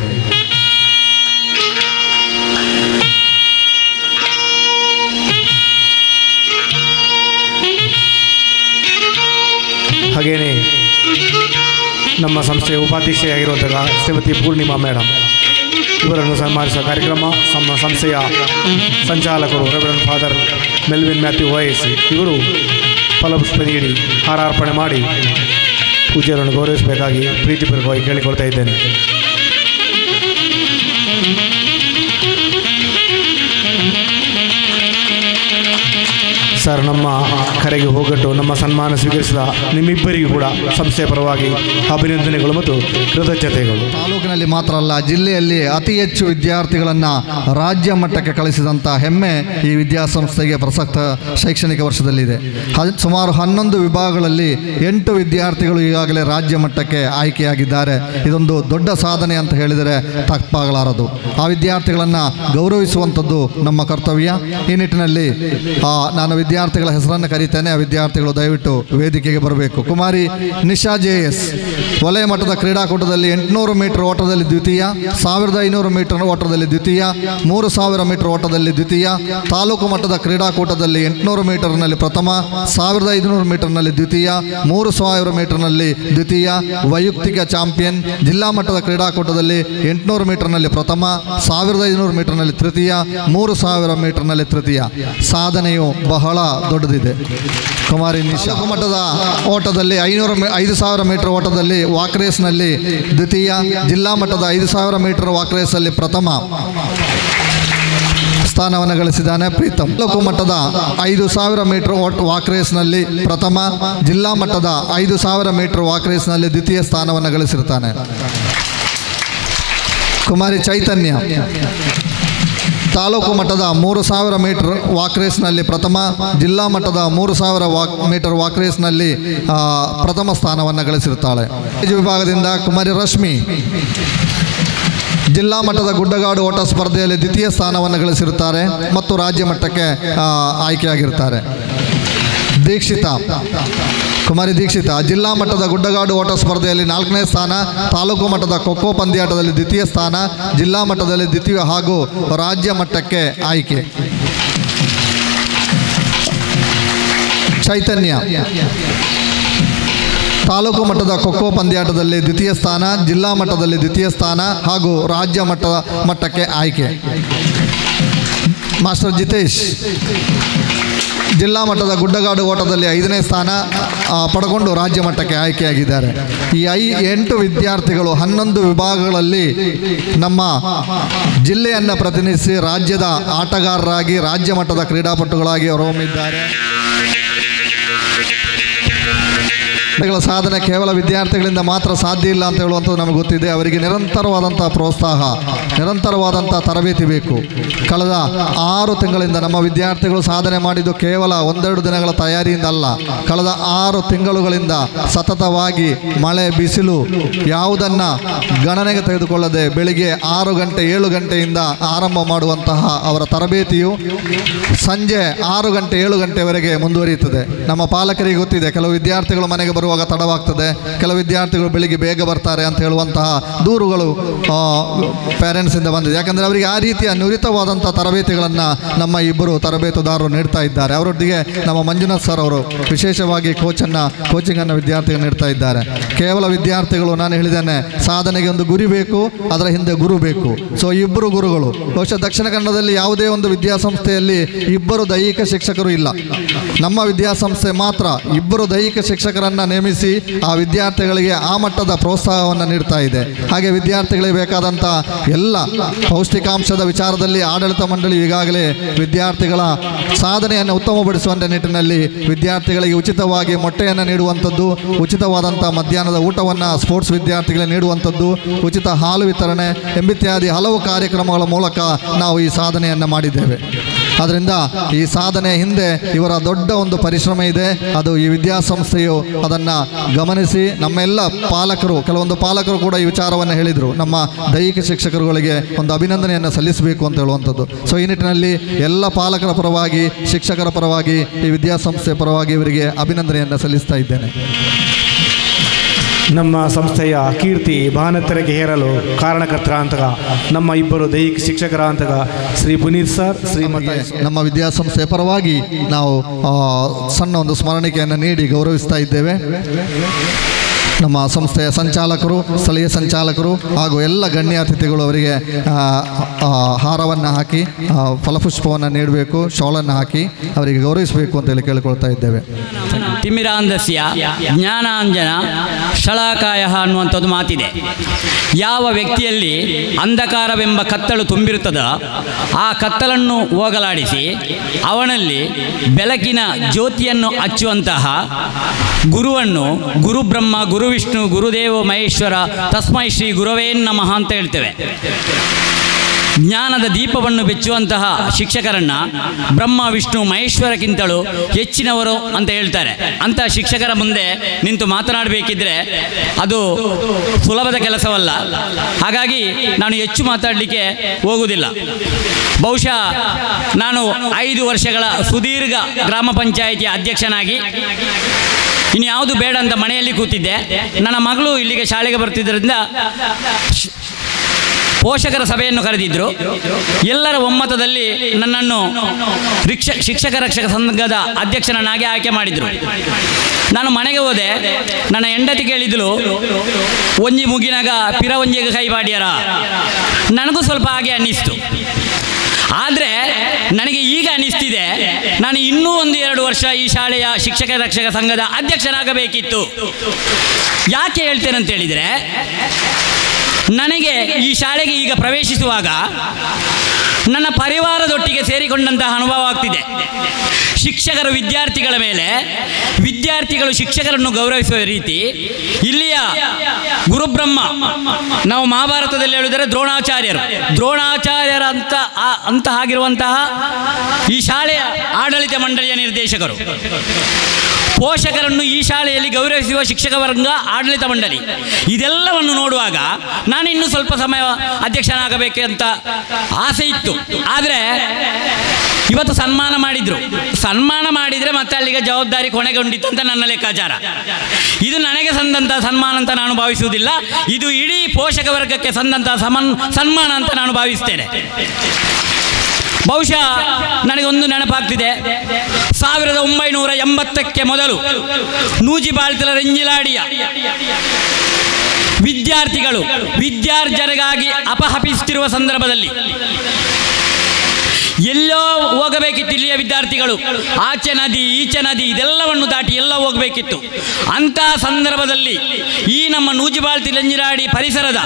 ಹಾಗೆಯೇ ನಮ್ಮ ಸಂಸ್ಥೆಯ ಉಪಾಧ್ಯಕ್ಷೆಯಾಗಿರುವಂತಹ ಶ್ರೀಮತಿ ಪೂರ್ಣಿಮಾ ಮೇಡಮ್ ಇವರನ್ನು ಸನ್ಮಾನಿಸುವ ಕಾರ್ಯಕ್ರಮ ನಮ್ಮ ಸಂಸ್ಥೆಯ ಸಂಚಾಲಕರು reverend father Melvin Mathew OIC ಇವರು ಫಲಪುಷ್ಪ ನೀಡಿ ಹಾರಾರ್ಪಣೆ ಮಾಡಿ ಪೂಜ್ಯರನ್ನು ಗೌರವಿಸಬೇಕಾಗಿ ಪ್ರೀತಿಪೂರ್ವಕವಾಗಿ ಕೇಳಿಕೊಳ್ತಾ ಇದ್ದೇನೆ. ಸರ್, ನಮ್ಮ ಕರೆಗೆ ಹೋಗಟ್ಟು ನಮ್ಮ ಸನ್ಮಾನ ಸ್ವೀಕರಿಸಿದ ನಿಮ್ಮಿಬ್ಬರಿಗೂ ಕೂಡ ಸಂಸ್ಥೆಯ ಪರವಾಗಿ ಅಭಿನಂದನೆಗಳು ಮತ್ತು ಕೃತಜ್ಞತೆಗಳು. ತಾಲೂಕಿನಲ್ಲಿ ಮಾತ್ರ ಅಲ್ಲ, ಜಿಲ್ಲೆಯಲ್ಲಿ ಅತಿ ಹೆಚ್ಚು ವಿದ್ಯಾರ್ಥಿಗಳನ್ನು ರಾಜ್ಯ ಮಟ್ಟಕ್ಕೆ ಕಳಿಸಿದಂಥ ಹೆಮ್ಮೆ ಈ ವಿದ್ಯಾಸಂಸ್ಥೆಗೆ ಪ್ರಸಕ್ತ ಶೈಕ್ಷಣಿಕ ವರ್ಷದಲ್ಲಿದೆ. ಸುಮಾರು 11 ವಿಭಾಗಗಳಲ್ಲಿ 8 ವಿದ್ಯಾರ್ಥಿಗಳು ಈಗಾಗಲೇ ರಾಜ್ಯ ಮಟ್ಟಕ್ಕೆ ಆಯ್ಕೆಯಾಗಿದ್ದಾರೆ. ಇದೊಂದು ದೊಡ್ಡ ಸಾಧನೆ ಅಂತ ಹೇಳಿದರೆ ತಪ್ಪಾಗಲಾರದು. ಆ ವಿದ್ಯಾರ್ಥಿಗಳನ್ನು ಗೌರವಿಸುವಂಥದ್ದು ನಮ್ಮ ಕರ್ತವ್ಯ. ಈ ನಿಟ್ಟಿನಲ್ಲಿ ನಾನು ವಿದ್ಯಾರ್ಥಿಗಳ ಹೆಸರನ್ನು ಕರೀತೇನೆ. ಆ ವಿದ್ಯಾರ್ಥಿಗಳು ದಯವಿಟ್ಟು ವೇದಿಕೆಗೆ ಬರಬೇಕು. ಕುಮಾರಿ ನಿಶಾ JS ವಲಯ ಮಟ್ಟದ ಕ್ರೀಡಾಕೂಟದಲ್ಲಿ 800 ಮೀಟರ್ ಓಟದಲ್ಲಿ ದ್ವಿತೀಯ, 1500 ಮೀಟರ್ ಓಟದಲ್ಲಿ ದ್ವಿತೀಯ, 3000 ಮೀಟರ್ ಓಟದಲ್ಲಿ ದ್ವಿತೀಯ, ತಾಲೂಕು ಮಟ್ಟದ ಕ್ರೀಡಾಕೂಟದಲ್ಲಿ 800 ಮೀಟರ್ನಲ್ಲಿ ಪ್ರಥಮ, 1500 ಮೀಟರ್ನಲ್ಲಿ ದ್ವಿತೀಯ, 3000 ಮೀಟರ್ನಲ್ಲಿ ದ್ವಿತೀಯ, ವೈಯಕ್ತಿಕ ಚಾಂಪಿಯನ್, ಜಿಲ್ಲಾ ಮಟ್ಟದ ಕ್ರೀಡಾಕೂಟದಲ್ಲಿ 800 ಮೀಟರ್ನಲ್ಲಿ ಪ್ರಥಮ, 1500 ಮೀಟರ್ನಲ್ಲಿ ತೃತೀಯ, 3000 ಮೀಟರ್ನಲ್ಲಿ ತೃತೀಯ. ಸಾಧನೆಯು ಬಹಳ ದೊಡ್ಡದಿದೆ. ಕುಮಾರಿ ನಿಶಾ ಮಟ್ಟದ ಓಟದಲ್ಲಿ 5000 ಮೀಟರ್ ಓಟದಲ್ಲಿ ವಾಕ್ ರೇಸ್ನಲ್ಲಿ ದ್ವಿತೀಯ, ಜಿಲ್ಲಾ ಮಟ್ಟದ 5000 ಮೀಟರ್ ವಾಕ್ ರೇಸಲ್ಲಿ ಪ್ರಥಮ ಸ್ಥಾನವನ್ನು ಗಳಿಸಿದ್ದಾನೆ. ಪ್ರೀತಮ್ ತಾಲೂಕು ಮಟ್ಟದ 5000 ಮೀಟರ್ ವಾಕ್ ರೇಸ್ನಲ್ಲಿ ಪ್ರಥಮ, ಜಿಲ್ಲಾ ಮಟ್ಟದ 5000 ಮೀಟರ್ ವಾಕ್ ರೇಸ್ನಲ್ಲಿ ದ್ವಿತೀಯ ಸ್ಥಾನವನ್ನು ಗಳಿಸಿರ್ತಾನೆ. ಕುಮಾರಿ ಚೈತನ್ಯ ತಾಲೂಕು ಮಟ್ಟದ 3000 ಮೀಟರ್ ವಾಕ್ ರೇಸ್ನಲ್ಲಿ ಪ್ರಥಮ, ಜಿಲ್ಲಾ ಮಟ್ಟದ 3000 ಮೀಟರ್ ವಾಕ್ ರೇಸ್ನಲ್ಲಿ ಪ್ರಥಮ ಸ್ಥಾನವನ್ನು ಗಳಿಸಿರ್ತಾಳೆ. ವಿಭಾಗದಿಂದ ಕುಮಾರಿ ರಶ್ಮಿ ಜಿಲ್ಲಾ ಮಟ್ಟದ ಗುಡ್ಡಗಾಡು ಓಟ ಸ್ಪರ್ಧೆಯಲ್ಲಿ ದ್ವಿತೀಯ ಸ್ಥಾನವನ್ನು ಗಳಿಸಿರುತ್ತಾರೆ ಮತ್ತು ರಾಜ್ಯ ಮಟ್ಟಕ್ಕೆ ಆಯ್ಕೆಯಾಗಿರ್ತಾರೆ. ಕುಮಾರಿ ದೀಕ್ಷಿತ ಜಿಲ್ಲಾ ಮಟ್ಟದ ಗುಡ್ಡಗಾಡು ಓಟ ಸ್ಪರ್ಧೆಯಲ್ಲಿ 4ನೇ ಸ್ಥಾನ, ತಾಲೂಕು ಮಟ್ಟದ ಖೋಖೋ ಪಂದ್ಯಾಟದಲ್ಲಿ ದ್ವಿತೀಯ ಸ್ಥಾನ, ಜಿಲ್ಲಾ ಮಟ್ಟದಲ್ಲಿ ದ್ವಿತೀಯ ಹಾಗೂ ರಾಜ್ಯ ಮಟ್ಟಕ್ಕೆ ಆಯ್ಕೆ. ಚೈತನ್ಯ ತಾಲೂಕು ಮಟ್ಟದ ಖೋಖೋ ಪಂದ್ಯಾಟದಲ್ಲಿ ದ್ವಿತೀಯ ಸ್ಥಾನ, ಜಿಲ್ಲಾ ಮಟ್ಟದಲ್ಲಿ ದ್ವಿತೀಯ ಸ್ಥಾನ ಹಾಗೂ ರಾಜ್ಯ ಮಟ್ಟಕ್ಕೆ ಆಯ್ಕೆ. ಮಾಸ್ಟರ್ ಜಿತೇಶ್ ಜಿಲ್ಲಾ ಮಟ್ಟದ ಗುಡ್ಡಗಾಡು ಓಟದಲ್ಲಿ 5ನೇ ಸ್ಥಾನ ಪಡ್ಕೊಂಡು ರಾಜ್ಯ ಮಟ್ಟಕ್ಕೆ ಆಯ್ಕೆಯಾಗಿದ್ದಾರೆ. ಈ 8 ವಿದ್ಯಾರ್ಥಿಗಳು 11 ವಿಭಾಗಗಳಲ್ಲಿ ನಮ್ಮ ಜಿಲ್ಲೆಯನ್ನು ಪ್ರತಿನಿಧಿಸಿ ರಾಜ್ಯದ ಆಟಗಾರರಾಗಿ ರಾಜ್ಯ ಮಟ್ಟದ ಕ್ರೀಡಾಪಟುಗಳಾಗಿ ಹೊರಹೊಮ್ಮಿದ್ದಾರೆ. ಸಾಧನೆ ಕೇವಲ ವಿದ್ಯಾರ್ಥಿಗಳಿಂದ ಮಾತ್ರ ಸಾಧ್ಯ ಇಲ್ಲ ಅಂತ ಹೇಳುವಂಥದ್ದು ನಮಗೆ ಗೊತ್ತಿದೆ. ಅವರಿಗೆ ನಿರಂತರವಾದಂಥ ಪ್ರೋತ್ಸಾಹ, ನಿರಂತರವಾದಂಥ ತರಬೇತಿ ಬೇಕು. ಕಳೆದ 6 ತಿಂಗಳಿಂದ ನಮ್ಮ ವಿದ್ಯಾರ್ಥಿಗಳು ಸಾಧನೆ ಮಾಡಿದ್ದು ಕೇವಲ 1-2 ದಿನಗಳ ತಯಾರಿಯಿಂದ ಅಲ್ಲ. ಕಳೆದ 6 ತಿಂಗಳುಗಳಿಂದ ಸತತವಾಗಿ ಮಳೆ ಬಿಸಿಲು ಯಾವುದನ್ನು ಗಣನೆಗೆ ತೆಗೆದುಕೊಳ್ಳದೆ ಬೆಳಿಗ್ಗೆ 6 ಗಂಟೆ 7 ಗಂಟೆಯಿಂದ ಆರಂಭ ಮಾಡುವಂತಹ ಅವರ ತರಬೇತಿಯು ಸಂಜೆ 6 ಗಂಟೆ 7 ಗಂಟೆವರೆಗೆ ಮುಂದುವರಿಯುತ್ತದೆ. ನಮ್ಮ ಪಾಲಕರಿಗೆ ಗೊತ್ತಿದೆ, ಕೆಲವು ವಿದ್ಯಾರ್ಥಿಗಳು ಮನೆಗೆ ಬರುವಾಗ ತಡವಾಗ್ತದೆ, ಕೆಲವು ವಿದ್ಯಾರ್ಥಿಗಳು ಬೆಳಿಗ್ಗೆ ಬೇಗ ಬರ್ತಾರೆ ಅಂತ ಹೇಳುವಂತಹ ದೂರುಗಳು ಪೇರೆಂಟ್ಸಿಂದ ಬಂದಿದೆ. ಯಾಕಂದರೆ ಅವರಿಗೆ ಆ ರೀತಿಯ ನುರಿತವಾದಂಥ ತರಬೇತಿಗಳನ್ನು ನಮ್ಮ ಇಬ್ಬರು ತರಬೇತುದಾರರು ನೀಡ್ತಾ ಇದ್ದಾರೆ. ಅವರೊಟ್ಟಿಗೆ ನಮ್ಮ ಮಂಜುನಾಥ್ ಸರ್ ಅವರು ವಿಶೇಷವಾಗಿ ಕೋಚಿಂಗನ್ನು ವಿದ್ಯಾರ್ಥಿಗಳು ನೀಡ್ತಾ ಇದ್ದಾರೆ. ಕೇವಲ ವಿದ್ಯಾರ್ಥಿಗಳು, ನಾನು ಹೇಳಿದ್ದೇನೆ, ಸಾಧನೆಗೆ ಒಂದು ಗುರಿ ಬೇಕು, ಅದರ ಹಿಂದೆ ಗುರು ಬೇಕು. ಸೊ ಇಬ್ಬರು ಗುರುಗಳು. ಬಹುಶಃ ದಕ್ಷಿಣ ಕನ್ನಡದಲ್ಲಿ ಯಾವುದೇ ಒಂದು ವಿದ್ಯಾಸಂಸ್ಥೆಯಲ್ಲಿ ಇಬ್ಬರು ದೈಹಿಕ ಶಿಕ್ಷಕರು ಇಲ್ಲ. ನಮ್ಮ ವಿದ್ಯಾಸಂಸ್ಥೆ ಮಾತ್ರ ಇಬ್ಬರು ದೈಹಿಕ ಶಿಕ್ಷಕರನ್ನು ನೇಮಿಸಿ ಆ ವಿದ್ಯಾರ್ಥಿಗಳಿಗೆ ಆ ಮಟ್ಟದ ಪ್ರೋತ್ಸಾಹವನ್ನು ನೀಡ್ತಾ ಇದೆ. ಹಾಗೆ ವಿದ್ಯಾರ್ಥಿಗಳಿಗೆ ಬೇಕಾದಂಥ ಎಲ್ಲ ಪೌಷ್ಟಿಕಾಂಶದ ವಿಚಾರದಲ್ಲಿ ಆಡಳಿತ ಮಂಡಳಿ ಈಗಾಗಲೇ ವಿದ್ಯಾರ್ಥಿಗಳ ಸಾಧನೆಯನ್ನು ಉತ್ತಮಪಡಿಸುವಂಥ ನಿಟ್ಟಿನಲ್ಲಿ ವಿದ್ಯಾರ್ಥಿಗಳಿಗೆ ಉಚಿತವಾಗಿ ಮೊಟ್ಟೆಯನ್ನು ನೀಡುವಂಥದ್ದು, ಉಚಿತವಾದಂಥ ಮಧ್ಯಾಹ್ನದ ಊಟವನ್ನು ಸ್ಪೋರ್ಟ್ಸ್ ವಿದ್ಯಾರ್ಥಿಗಳಿಗೆ ನೀಡುವಂಥದ್ದು, ಉಚಿತ ಹಾಲು ವಿತರಣೆ ಎಂಬಿತ್ಯಾದಿ ಹಲವು ಕಾರ್ಯಕ್ರಮಗಳ ಮೂಲಕ ನಾವು ಈ ಸಾಧನೆಯನ್ನು ಮಾಡಿದ್ದೇವೆ. ಆದ್ದರಿಂದ ಈ ಸಾಧನೆ ಹಿಂದೆ ಇವರ ದೊಡ್ಡ ಒಂದು ಪರಿಶ್ರಮ ಇದೆ. ಅದು ಈ ವಿದ್ಯಾಸಂಸ್ಥೆಯು ಅದನ್ನು ಗಮನಿಸಿ ನಮ್ಮೆಲ್ಲ ಪಾಲಕರು, ಕೆಲವೊಂದು ಪಾಲಕರು ಕೂಡ ಈ ವಿಚಾರವನ್ನು ಹೇಳಿದರು, ನಮ್ಮ ದೈಹಿಕ ಶಿಕ್ಷಕರುಗಳಿಗೆ ಒಂದು ಅಭಿನಂದನೆಯನ್ನು ಸಲ್ಲಿಸಬೇಕು ಅಂತ ಹೇಳುವಂಥದ್ದು. ಸೊ ಈ ನಿಟ್ಟಿನಲ್ಲಿ ಎಲ್ಲ ಪಾಲಕರ ಪರವಾಗಿ, ಶಿಕ್ಷಕರ ಪರವಾಗಿ, ಈ ವಿದ್ಯಾಸಂಸ್ಥೆ ಪರವಾಗಿ ಇವರಿಗೆ ಅಭಿನಂದನೆಯನ್ನು ಸಲ್ಲಿಸ್ತಾ ಇದ್ದೇನೆ. ನಮ್ಮ ಸಂಸ್ಥೆಯ ಕೀರ್ತಿ ಬಾನತ್ತರಕ್ಕೆ ಹೇರಲು ಕಾರಣಕರ್ತರಾಂತಗ ನಮ್ಮ ಇಬ್ಬರು ದೈಹಿಕ ಶಿಕ್ಷಕರಾಂತಗ ಶ್ರೀ ಪುನೀತ್ ಸರ್, ಶ್ರೀಮತಿ ನಮ್ಮ ವಿದ್ಯಾಸಂಸ್ಥೆಯ ಪರವಾಗಿ ನಾವು ಸಣ್ಣ ಒಂದು ಸ್ಮರಣಿಕೆಯನ್ನು ನೀಡಿ ಗೌರವಿಸ್ತಾ ಇದ್ದೇವೆ. ನಮ್ಮ ಸಂಸ್ಥೆಯ ಸಂಚಾಲಕರು, ಸ್ಥಳೀಯ ಸಂಚಾಲಕರು ಹಾಗೂ ಎಲ್ಲ ಗಣ್ಯ ಅತಿಥಿಗಳು ಅವರಿಗೆ ಹಾರವನ್ನು ಹಾಕಿ ಫಲಪುಷ್ಪವನ್ನು ನೀಡಬೇಕು, ಶಾಲನ್ನು ಹಾಕಿ ಅವರಿಗೆ ಗೌರವಿಸಬೇಕು ಅಂತೇಳಿ ಕೇಳಿಕೊಳ್ತಾ ಇದ್ದೇವೆ. ತಿಮಿರಾಂಧಸ್ಯ ಜ್ಞಾನಾಂಜನ ಶಳಾಕಾಯ ಅನ್ನುವಂಥದ್ದು ಮಾತಿದೆ. ಯಾವ ವ್ಯಕ್ತಿಯಲ್ಲಿ ಅಂಧಕಾರವೆಂಬ ಕತ್ತಲು ತುಂಬಿರುತ್ತದೋ ಆ ಕತ್ತಲನ್ನು ಹೋಗಲಾಡಿಸಿ ಅವನಲ್ಲಿ ಬೆಳಕಿನ ಜ್ಯೋತಿಯನ್ನು ಹಚ್ಚುವಂತಹ ಗುರುವನ್ನು ಗುರುಬ್ರಹ್ಮ, ಗುರು ವಿಷ್ಣು, ಗುರುದೇವ ಮಹೇಶ್ವರ, ತಸ್ಮೈ ಶ್ರೀ ಗುರವೇ ನಮಃ ಅಂತ ಹೇಳ್ತೇವೆ. ಜ್ಞಾನದ ದೀಪವನ್ನು ಬೆಚ್ಚುವಂತಹ ಶಿಕ್ಷಕರನ್ನು ಬ್ರಹ್ಮ, ವಿಷ್ಣು, ಮಹೇಶ್ವರಕ್ಕಿಂತಲೂ ಹೆಚ್ಚಿನವರು ಅಂತ ಹೇಳ್ತಾರೆ. ಅಂತಹ ಶಿಕ್ಷಕರ ಮುಂದೆ ನಿಂತು ಮಾತನಾಡಬೇಕಿದ್ರೆ ಅದು ಸುಲಭದ ಕೆಲಸವಲ್ಲ. ಹಾಗಾಗಿ ನಾನು ಹೆಚ್ಚು ಮಾತಾಡಲಿಕ್ಕೆ ಹೋಗುವುದಿಲ್ಲ. ಬಹುಶಃ ನಾನು 5 ವರ್ಷಗಳ ಸುದೀರ್ಘ ಗ್ರಾಮ ಪಂಚಾಯಿತಿಯ ಅಧ್ಯಕ್ಷನಾಗಿ ಇನ್ಯಾವುದು ಬೇಡ ಅಂತ ಮನೆಯಲ್ಲಿ ಕೂತಿದ್ದೆ. ನನ್ನ ಮಗಳು ಇಲ್ಲಿಗೆ ಶಾಲೆಗೆ ಬರ್ತಿದ್ದರಿಂದ ಪೋಷಕರ ಸಭೆಯನ್ನು ಕರೆದಿದ್ದರು. ಎಲ್ಲರ ಒಮ್ಮತದಲ್ಲಿ ನನ್ನನ್ನು ಶಿಕ್ಷಕ ರಕ್ಷಕ ಸಂಘದ ಅಧ್ಯಕ್ಷನನ್ನಾಗಿ ಆಯ್ಕೆ ಮಾಡಿದರು. ನಾನು ಮನೆಗೆ ಹೋದೆ. ನನ್ನ ಹೆಂಡತಿ ಕೇಳಿದಳು, ಒಂಜಿ ಮುಗಿನಾಗ ಪಿರ ಒಂಜಿಗೆ ಕೈ ಮಾಡಿಯಾರ. ನನಗೂ ಸ್ವಲ್ಪ ಹಾಗೆ ಅನ್ನಿಸ್ತು. ಆದರೆ ನನಗೆ ಈಗ ಅನ್ನಿಸ್ತಿದೆ, ನಾನು ಇನ್ನೂ 1-2 ವರ್ಷ ಈ ಶಾಲೆಯ ಶಿಕ್ಷಕ ರಕ್ಷಕ ಸಂಘದ ಅಧ್ಯಕ್ಷನಾಗಬೇಕಿತ್ತು. ಯಾಕೆ ಹೇಳ್ತೇನೆ ಅಂತ ಹೇಳಿದರೆ, ನನಗೆ ಈ ಶಾಲೆಗೆ ಈಗ ಪ್ರವೇಶಿಸುವಾಗ ನನ್ನ ಪರಿವಾರದೊಟ್ಟಿಗೆ ಸೇರಿಕೊಂಡಂತಹ ಅನುಭವ ಆಗ್ತಿದೆ. ಶಿಕ್ಷಕರು ವಿದ್ಯಾರ್ಥಿಗಳ ಮೇಲೆ, ವಿದ್ಯಾರ್ಥಿಗಳು ಶಿಕ್ಷಕರನ್ನು ಗೌರವಿಸುವ ರೀತಿ, ಇಲ್ಲಿಯ ಗುರುಬ್ರಹ್ಮ, ನಾವು ಮಹಾಭಾರತದಲ್ಲಿ ಹೇಳಿದರೆ ದ್ರೋಣಾಚಾರ್ಯರ ಅಂತ ಆಗಿರುವಂತಹ ಈ ಶಾಲೆಯ ಆಡಳಿತ ಮಂಡಳಿಯ ನಿರ್ದೇಶಕರು, ಪೋಷಕರನ್ನು ಈ ಶಾಲೆಯಲ್ಲಿ ಗೌರವಿಸುವ ಶಿಕ್ಷಕ ವರ್ಗ, ಆಡಳಿತ ಮಂಡಳಿ, ಇದೆಲ್ಲವನ್ನು ನೋಡುವಾಗ ನಾನು ಇನ್ನೂ ಸ್ವಲ್ಪ ಸಮಯ ಅಧ್ಯಕ್ಷನಾಗಬೇಕಂತ ಆಸೆ ಇತ್ತು. ಆದರೆ ಇವತ್ತು ಸನ್ಮಾನ ಮಾಡಿದರೆ ಮತ್ತೆ ಅಲ್ಲಿಗೆ ಜವಾಬ್ದಾರಿ ಕೊನೆಗೊಂಡಿತ್ತು ಅಂತ ನನ್ನ ಲೆಕ್ಕಾಚಾರ. ಇದು ನನಗೆ ಸಂದಂಥ ಸನ್ಮಾನ ಅಂತ ನಾನು ಭಾವಿಸುವುದಿಲ್ಲ. ಇದು ಇಡೀ ಪೋಷಕ ವರ್ಗಕ್ಕೆ ಸಂದಂಥ ಸನ್ಮಾನ ಅಂತ ನಾನು ಭಾವಿಸ್ತೇನೆ. ಬಹುಶಃ ನನಗೊಂದು ನೆನಪಾಗ್ತಿದೆ. 1980ಕ್ಕೆ ಮೊದಲು ನೂಜಿಬಾಳ್ತಲ ರೆಂಜಿಲಾಡಿಯ ವಿದ್ಯಾರ್ಥಿಗಳು ವಿದ್ಯಾರ್ಜನೆಗಾಗಿ ಅಪಹಪಿಸುತ್ತಿರುವ ಸಂದರ್ಭದಲ್ಲಿ ಎಲ್ಲೋ ಹೋಗಬೇಕಿತ್ತು ಇಲ್ಲಿಯ ವಿದ್ಯಾರ್ಥಿಗಳು, ಆಚೆ ನದಿ ಈಚೆ ನದಿ ಇದೆಲ್ಲವನ್ನು ದಾಟಿ ಎಲ್ಲ ಹೋಗಬೇಕಿತ್ತು. ಅಂಥ ಸಂದರ್ಭದಲ್ಲಿ ಈ ನಮ್ಮ ನೂಜಿಬಾಳ್ತಿ ಲಂಜಿರಾಡಿ ಪರಿಸರದ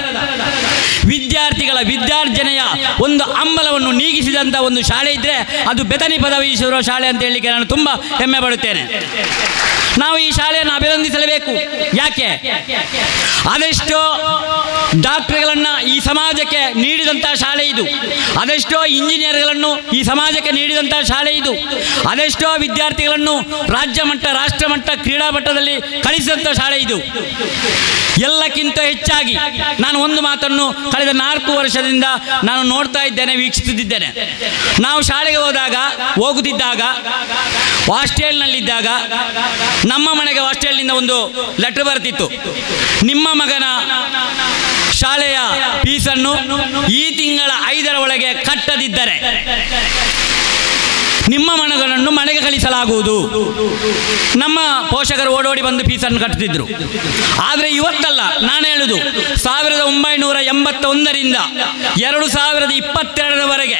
ವಿದ್ಯಾರ್ಥಿಗಳ ವಿದ್ಯಾರ್ಜನೆಯ ಒಂದು ಹಂಬಲವನ್ನು ನೀಗಿಸಿದಂಥ ಒಂದು ಶಾಲೆ ಇದ್ದರೆ ಅದು ಬೆತನಿ ಪದವೀಶ್ವರ ಶಾಲೆ ಅಂತ ಹೇಳಲಿಕ್ಕೆ ನಾನು ತುಂಬ ಹೆಮ್ಮೆ ಪಡುತ್ತೇನೆ. ನಾವು ಈ ಶಾಲೆಯನ್ನು ಅಭಿನಂದಿಸಲೇಬೇಕು. ಯಾಕೆ? ಅದೆಷ್ಟೋ ಡಾಕ್ಟರ್ಗಳನ್ನು ಈ ಸಮಾಜಕ್ಕೆ ನೀಡಿದಂಥ ಶಾಲೆ ಇದು, ಅದೆಷ್ಟೋ ಇಂಜಿನಿಯರ್ಗಳನ್ನು ಈ ಸಮಾಜಕ್ಕೆ ನೀಡಿದಂಥ ಶಾಲೆ ಇದು, ಅದೆಷ್ಟೋ ವಿದ್ಯಾರ್ಥಿಗಳನ್ನು ರಾಜ್ಯ ಮಟ್ಟ ರಾಷ್ಟ್ರ ಮಟ್ಟ ಕ್ರೀಡಾ ಮಟ್ಟದಲ್ಲಿ ಕಳಿಸಿದಂಥ ಶಾಲೆ ಇದು. ಎಲ್ಲಕ್ಕಿಂತ ಹೆಚ್ಚಾಗಿ ನಾನು ಒಂದು ಮಾತನ್ನು ಕಳೆದ 4 ವರ್ಷದಿಂದ ನಾನು ನೋಡ್ತಾ ಇದ್ದೇನೆ, ವೀಕ್ಷಿಸುತ್ತಿದ್ದೇನೆ. ನಾವು ಶಾಲೆಗೆ ಹೋಗುತ್ತಿದ್ದಾಗ ಹಾಸ್ಟೆಲ್ನಲ್ಲಿದ್ದಾಗ ನಮ್ಮ ಮನೆಗೆ ಹಾಸ್ಟೆಲ್ನಿಂದ ಒಂದು ಲೆಟರ್ ಬರ್ತಿತ್ತು, ನಿಮ್ಮ ಮಗನ ಶಾಲೆಯ ಫೀಸನ್ನು ಈ ತಿಂಗಳ 5ರ ಒಳಗೆ ಕಟ್ಟದಿದ್ದರೆ ನಿಮ್ಮ ಮಗನನ್ನು ಮನೆಗೆ ಕಳಿಸಲಾಗುವುದು. ನಮ್ಮ ಪೋಷಕರು ಓಡೋಡಿ ಬಂದು ಫೀಸನ್ನು ಕಟ್ಟುತ್ತಿದ್ದರು. ಆದರೆ ಇವತ್ತಲ್ಲ, ನಾನು ಹೇಳುವುದು 1981ರಿಂದ 2022ರವರೆಗೆ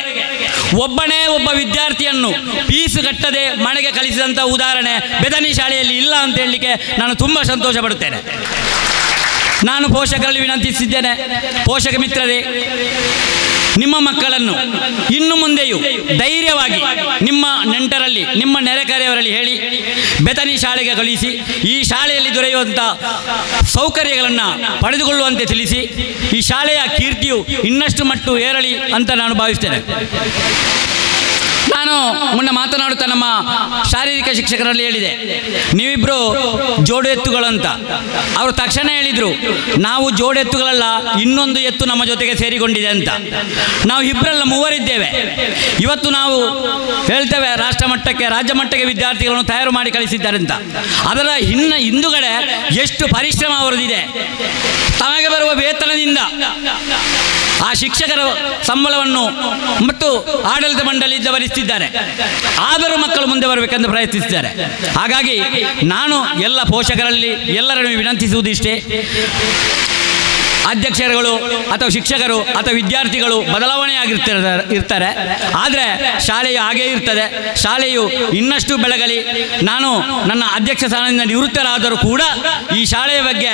ಒಬ್ಬನೇ ಒಬ್ಬ ವಿದ್ಯಾರ್ಥಿಯನ್ನು ಫೀಸ್ ಕಟ್ಟದೆ ಮನೆಗೆ ಕಳಿಸಿದಂಥ ಉದಾಹರಣೆ ಬೆದನಿ ಶಾಲೆಯಲ್ಲಿ ಇಲ್ಲ ಅಂತ ಹೇಳಲಿಕ್ಕೆ ನಾನು ತುಂಬ ಸಂತೋಷ ಪಡುತ್ತೇನೆ. ನಾನು ಪೋಷಕರಲ್ಲಿ ವಿನಂತಿಸಿದ್ದೇನೆ, ಪೋಷಕ ಮಿತ್ರರೇ, ನಿಮ್ಮ ಮಕ್ಕಳನ್ನು ಇನ್ನು ಮುಂದೆಯೂ ಧೈರ್ಯವಾಗಿ ನಿಮ್ಮ ನೆಂಟರಲ್ಲಿ ನಿಮ್ಮ ನೆರೆಕರೆಯವರಲ್ಲಿ ಹೇಳಿ ಬೆತನಿ ಶಾಲೆಗೆ ಕಳಿಸಿ ಈ ಶಾಲೆಯಲ್ಲಿ ದೊರೆಯುವಂಥ ಸೌಕರ್ಯಗಳನ್ನು ಪಡೆದುಕೊಳ್ಳುವಂತೆ ತಿಳಿಸಿ ಈ ಶಾಲೆಯ ಕೀರ್ತಿಯು ಇನ್ನಷ್ಟು ಮಟ್ಟು ಏರಲಿ ಅಂತ ನಾನು ಭಾವಿಸ್ತೇನೆ. ನಾನು ಮುನ್ನ ಮಾತನಾಡುತ್ತಾ ನಮ್ಮ ಶಾರೀರಿಕ ಶಿಕ್ಷಕರಲ್ಲಿ ಹೇಳಿದೆ, ನೀವಿಬ್ಬರು ಜೋಡು ಎತ್ತುಗಳು ಅಂತ. ಅವರು ತಕ್ಷಣ ಹೇಳಿದರು, ನಾವು ಜೋಡು ಎತ್ತುಗಳಲ್ಲ, ಇನ್ನೊಂದು ಎತ್ತು ನಮ್ಮ ಜೊತೆಗೆ ಸೇರಿಕೊಂಡಿದೆ ಅಂತ. ನಾವು ಇಬ್ಬರಲ್ಲ 3 ಇದ್ದೇವೆ. ಇವತ್ತು ನಾವು ಹೇಳ್ತೇವೆ ರಾಷ್ಟ್ರ ಮಟ್ಟಕ್ಕೆ ರಾಜ್ಯ ಮಟ್ಟಕ್ಕೆ ವಿದ್ಯಾರ್ಥಿಗಳನ್ನು ತಯಾರು ಮಾಡಿ ಕಳಿಸಿದ್ದಾರೆ ಅಂತ. ಅದರ ಹಿಂದುಗಡೆ ಎಷ್ಟು ಪರಿಶ್ರಮ ಅವರದಿದೆ. ತಮಗೆ ಬರುವ ವೇತನದಿಂದ ಆ ಶಿಕ್ಷಕರ ಸಂಬಳವನ್ನು ಮತ್ತು ಆಡಳಿತ ಮಂಡಳಿಯಿಂದ ಭರಿಸುತ್ತಿದ್ದಾರೆ. ಆದರೂ ಮಕ್ಕಳು ಮುಂದೆ ಬರಬೇಕೆಂದು ಪ್ರಯತ್ನಿಸಿದ್ದಾರೆ. ಹಾಗಾಗಿ ನಾನು ಎಲ್ಲ ಪೋಷಕರಲ್ಲಿ ಎಲ್ಲರನ್ನು ವಿನಂತಿಸುವುದಿಷ್ಟೇ, ಅಧ್ಯಕ್ಷರುಗಳು ಅಥವಾ ಶಿಕ್ಷಕರು ಅಥವಾ ವಿದ್ಯಾರ್ಥಿಗಳು ಬದಲಾವಣೆಯಾಗಿರ್ತಾರೆ, ಆದರೆ ಶಾಲೆಯು ಹಾಗೇ ಇರ್ತದೆ. ಶಾಲೆಯು ಇನ್ನಷ್ಟು ಬೆಳಗಲಿ. ನಾನು ನನ್ನ ಅಧ್ಯಕ್ಷ ಸ್ಥಾನದಿಂದ ನಿವೃತ್ತರಾದರೂ ಕೂಡ ಈ ಶಾಲೆಯ ಬಗ್ಗೆ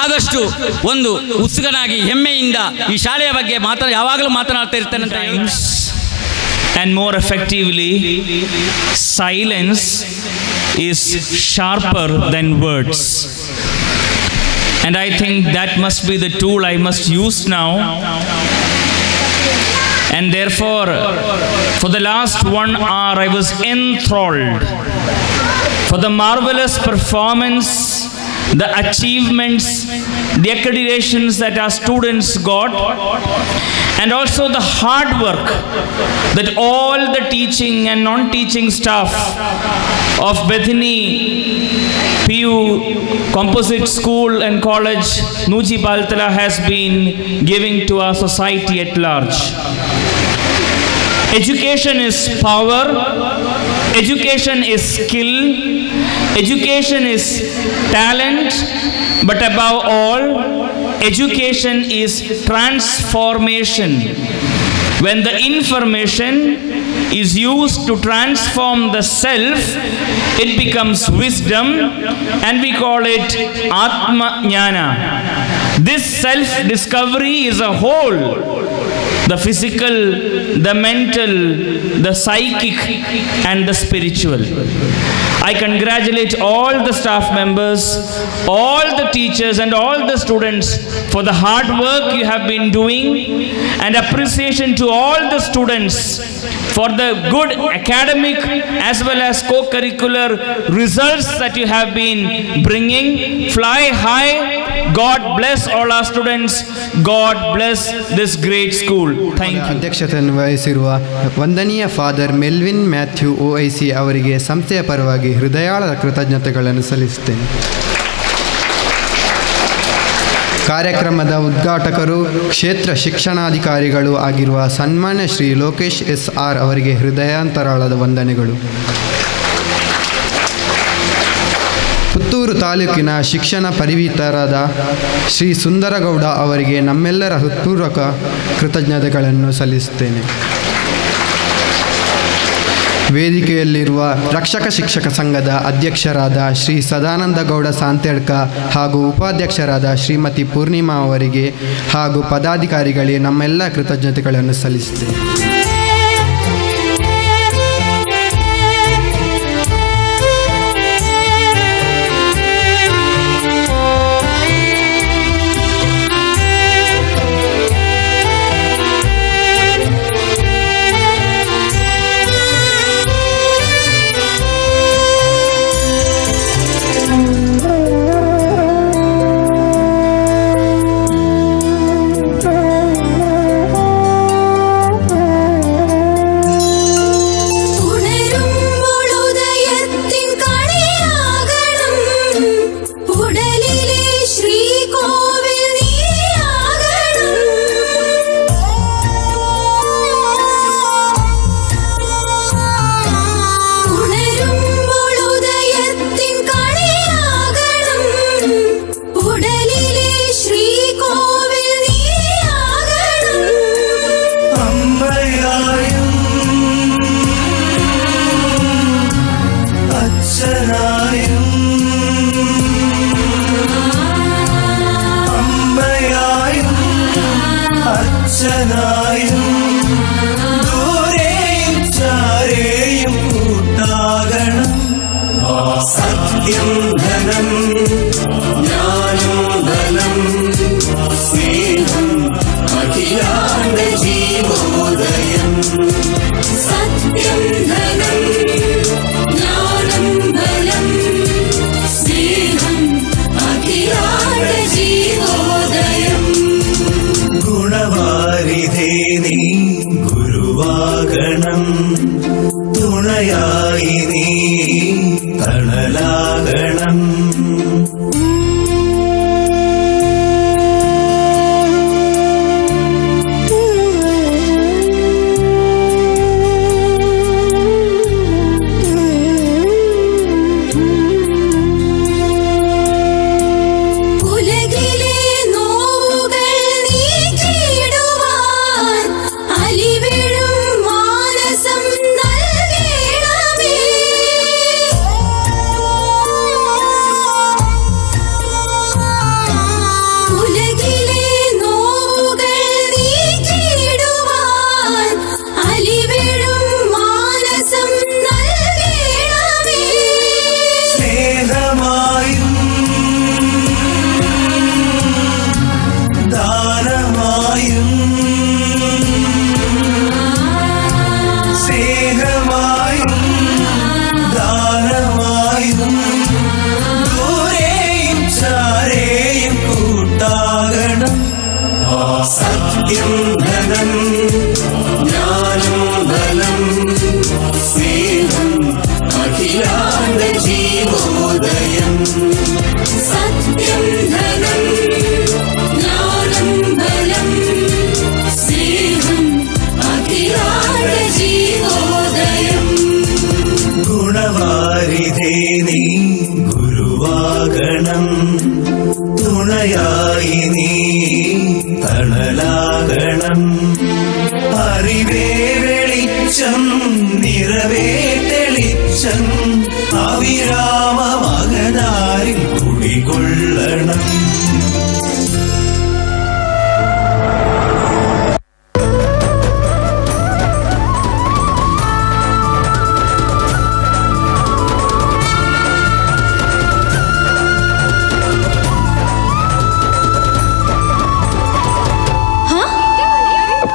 ಆದಷ್ಟು ಒಂದು ಉತ್ಸುಕನಾಗಿ ಹೆಮ್ಮೆಯಿಂದ ಈ ಶಾಲೆಯ ಬಗ್ಗೆ ಯಾವಾಗಲೂ ಮಾತನಾಡ್ತಾ ಇರ್ತೇನೆ ಅಂತ. And more effectively, silence is sharper than words. And I think that must be the tool I must use now. And therefore, for the last 1 hour, I was enthralled for the marvelous performance, the achievements, the accreditations that our students got, and also the hard work that all the teaching and non-teaching staff of Bethany PU Composite School and College Nuji Baltala has been giving to our society at large. Education is power, education is skill, education is talent, but above all, education is transformation. When the information is used to transform the self, it becomes wisdom, and we call it Atma Jnana. This self-discovery is a whole. The physical, the mental, the psychic, and the spiritual. I congratulate all the staff members, all the teachers, and all the students for the hard work you have been doing, and appreciation to all the students for the good academic as well as co-curricular results that you have been bringing. Fly high. God bless all our students. God bless this great school. Thank you. ಅಧ್ಯಕ್ಷತೆಯನ್ನು ವಹಿಸಿರುವ ವಂದನೀಯ father Melvin Mathew OIC ಅವರಿಗೆ ಸಂಸ್ಥೆಯ ಪರವಾಗಿ ಹೃದಯಾಳದ ಕೃತಜ್ಞತೆಗಳನ್ನು ಸಲ್ಲಿಸುತ್ತೇನೆ. ಕಾರ್ಯಕ್ರಮದ ಉದ್ಘಾಟಕರು ಕ್ಷೇತ್ರ ಶಿಕ್ಷಣಾಧಿಕಾರಿಗಳು ಆಗಿರುವ ಸನ್ಮಾನ್ಯ ಶ್ರೀ ಲೋಕೇಶ್ SR ಅವರಿಗೆ ಹೃದಯಾಂತರಾಳದ ವಂದನೆಗಳು. ಪುತ್ತೂರು ತಾಲೂಕಿನ ಶಿಕ್ಷಣ ಪರಿವಿತರಾದ ಶ್ರೀ ಸುಂದರಗೌಡ ಅವರಿಗೆ ನಮ್ಮೆಲ್ಲರ ಹೃತ್ಪೂರ್ವಕ ಕೃತಜ್ಞತೆಗಳನ್ನು ಸಲ್ಲಿಸುತ್ತೇನೆ. ವೇದಿಕೆಯಲ್ಲಿರುವ ರಕ್ಷಕ ಶಿಕ್ಷಕ ಸಂಘದ ಅಧ್ಯಕ್ಷರಾದ ಶ್ರೀ ಸದಾನಂದಗೌಡ ಸಾಂತೇಡ್ಕ ಹಾಗೂ ಉಪಾಧ್ಯಕ್ಷರಾದ ಶ್ರೀಮತಿ ಪೂರ್ಣಿಮಾ ಅವರಿಗೆ ಹಾಗೂ ಪದಾಧಿಕಾರಿಗಳಿಗೆ ನಮ್ಮೆಲ್ಲ ಕೃತಜ್ಞತೆಗಳನ್ನು ಸಲ್ಲಿಸುತ್ತೇವೆ.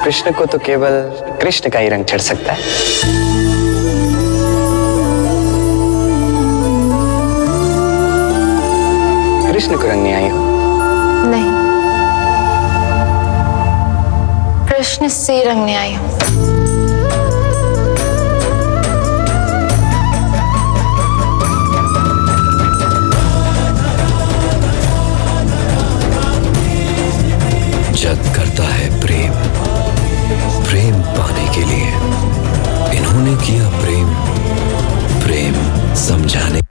कृष्ण को तो केवल कृष्ण का ही रंग चढ़ सकता है। कृष्ण को रंग नहीं आई हो? नहीं, कृष्ण से रंगने आई हूं। जग करता है प्रेम, प्रेम पाने के लिए इन्होंने किया प्रेम, प्रेम समझाने।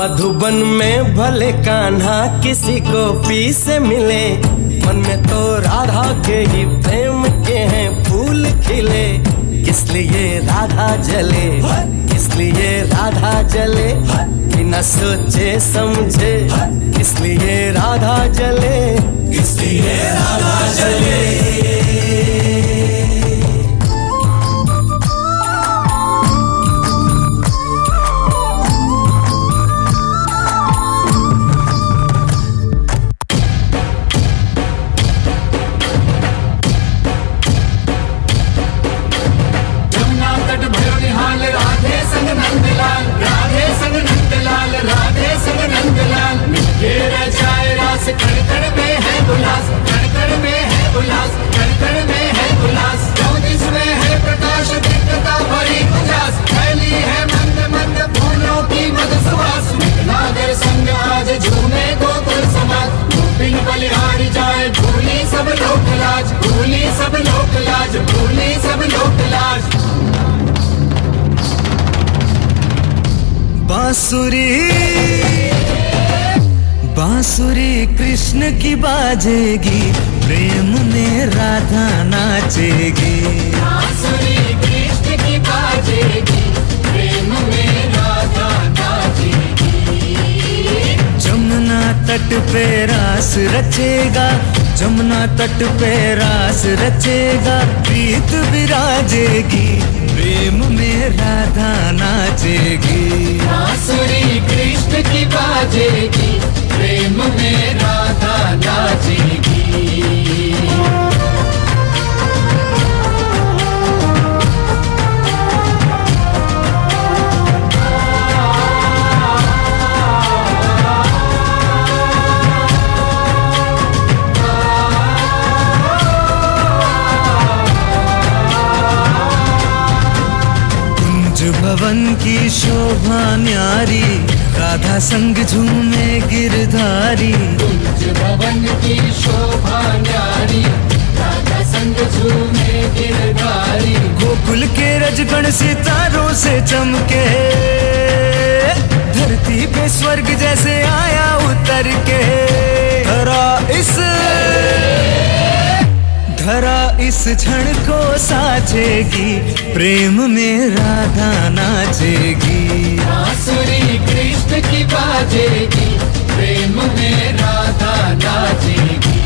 मधुबन में भले कान्हा किसी को पी से मिले, मन में तो राधा के ही प्रेम के हैं फूल खिले। किस लिए राधा जले, किस लिए राधा जले, बिना सोचे समझे किस लिए राधा जले, किस लिए राधा जले। बांसुरी कृष्ण की बाजेगी, प्रेम में राधा नाचेगी। बांसुरी कृष्ण की बाजेगी, प्रेम में राधा नाचेगी। जमुना तट पे रास रचेगा, जमुना तट पे रास रचेगा, प्रीत विराजेगी, प्रेम में राधा नाचेगी। बांसुरी कृष्ण की बाजेगी, प्रेम में राधा नाचेगी। भवन की शोभा न्यारी, राधा संग झूमे गिरधारी। कुंज भवन की शोभा न्यारी, राधा संग झूमे गिरधारी। गोकुल के रजगण सितारों से चमके, धरती पे स्वर्ग जैसे आया उतर के। धरा इस क्षण को साजेगी, प्रेम में राधा नाचेगी। बांसुरी कृष्ण की बाजेगी, प्रेम में राधा नाचेगी।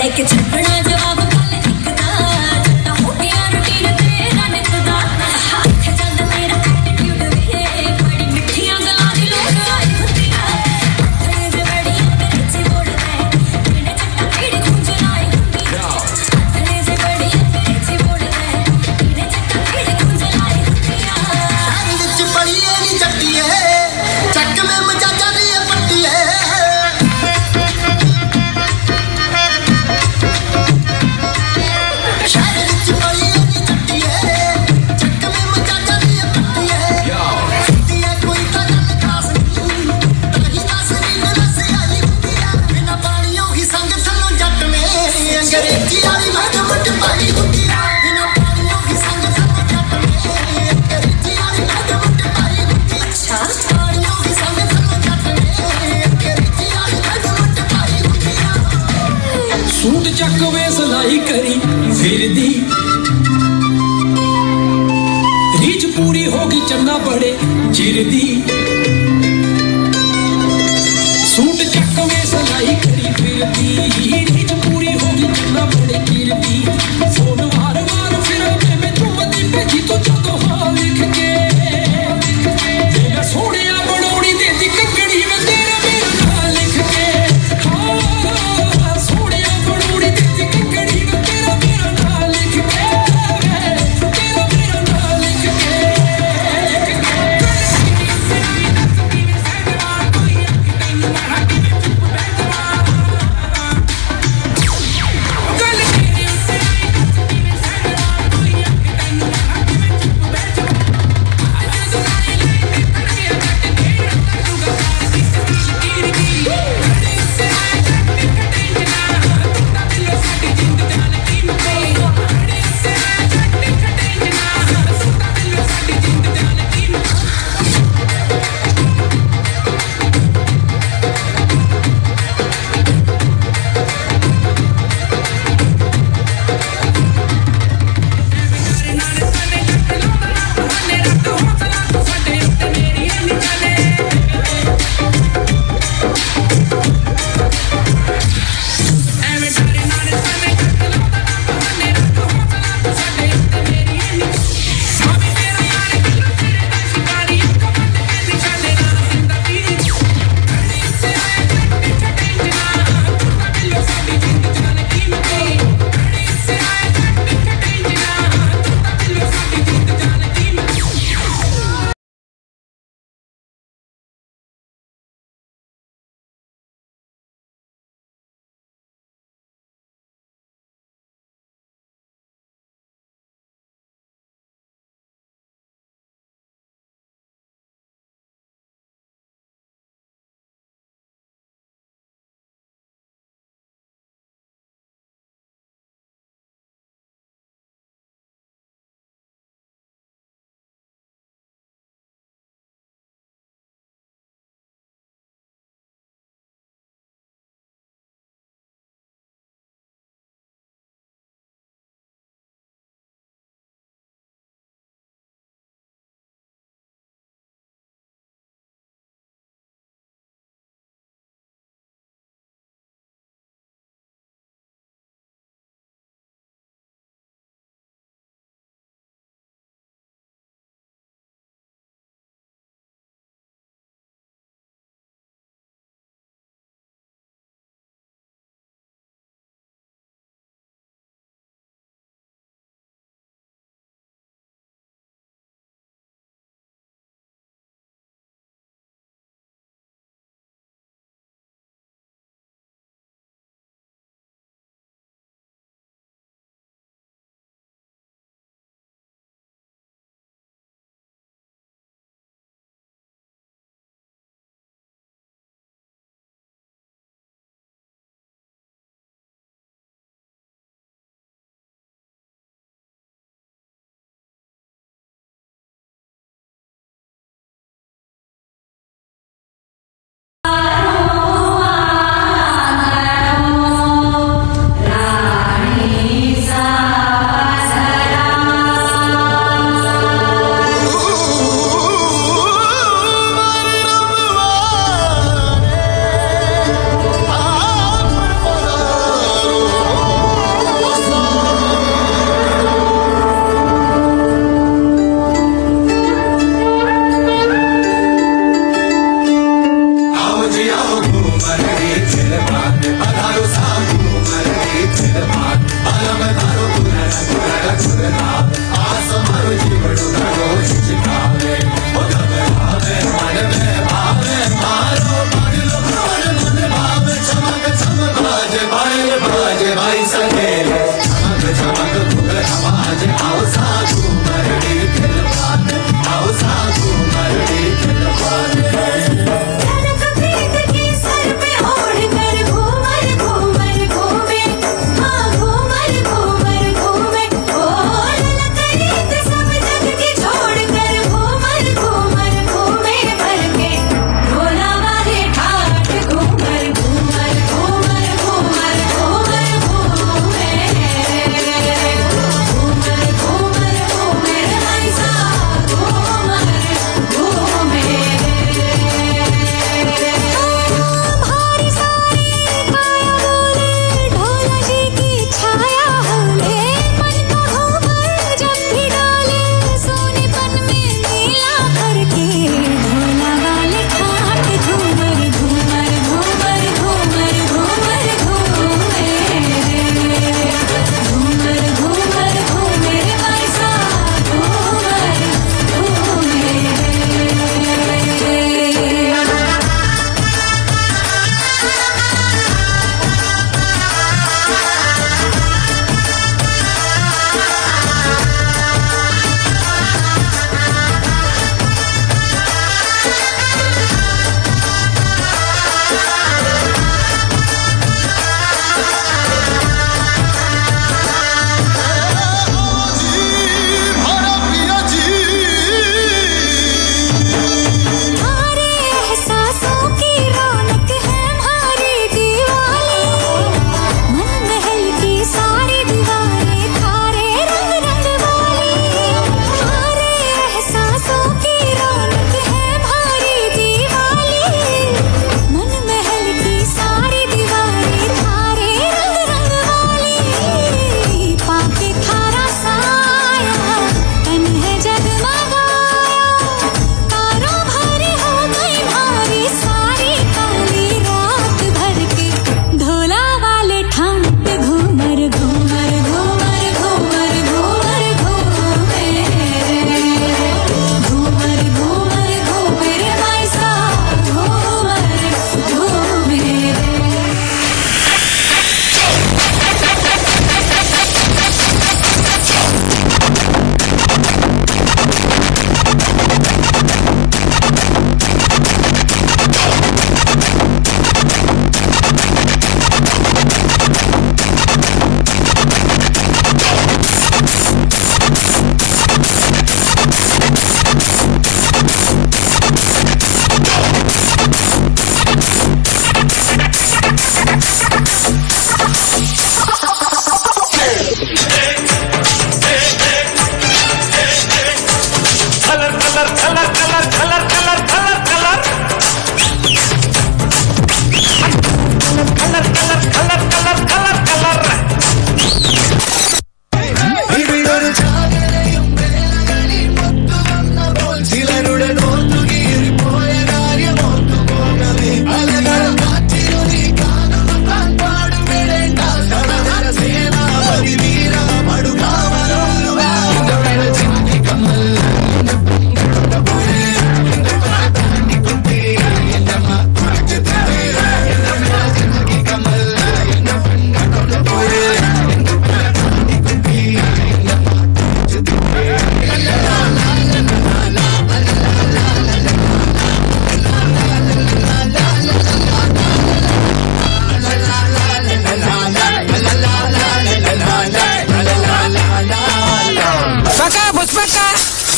लेके छपड़ा जवाब कल दिखदा जट्टा हो गया रूटीन तेरा निकदा दिख जांदा तेरा एटीट्यूड वे बड़ी मिठियां गल्लां दी लोग आई हुंदियां तेरे जे बड़ी अंग्रेजी बोलदा तेरे जट्टा केड़ी खुंज लाई हुंदियां तेरे जे बड़ी अंग्रेजी बोलदा तेरे जट्टा केड़ी खुंज लाई हुंदियां विच बड़ी नी जट्टी है चक में मजाजा दी पट्टी है सूट चक वे सलाई करी फिर दी रीच पूरी होगी चन्ना बड़े चिर दी सूट चक वे सलाई करी फिर दी रीच पूरी होगी चन्ना बड़े चिर दी फोन वार वार फिर मैं चुमदी भेजी तो जदों हाल लिख के तेरा सोहणिया बनौड़ी दे दी कंगड़ी वे तेरा मेरा नाम लिख के हाँ सोहणिया बनौड़ी दे दी कंगड़ी वे तेरा मेरा नाम लिख के तेरा मेरा नाम लिख के सकेले झमक झमक घुघर आवाज आओ साधु मरड़ी खिलवाड़ आओ साधु मरड़ी खिलवाड़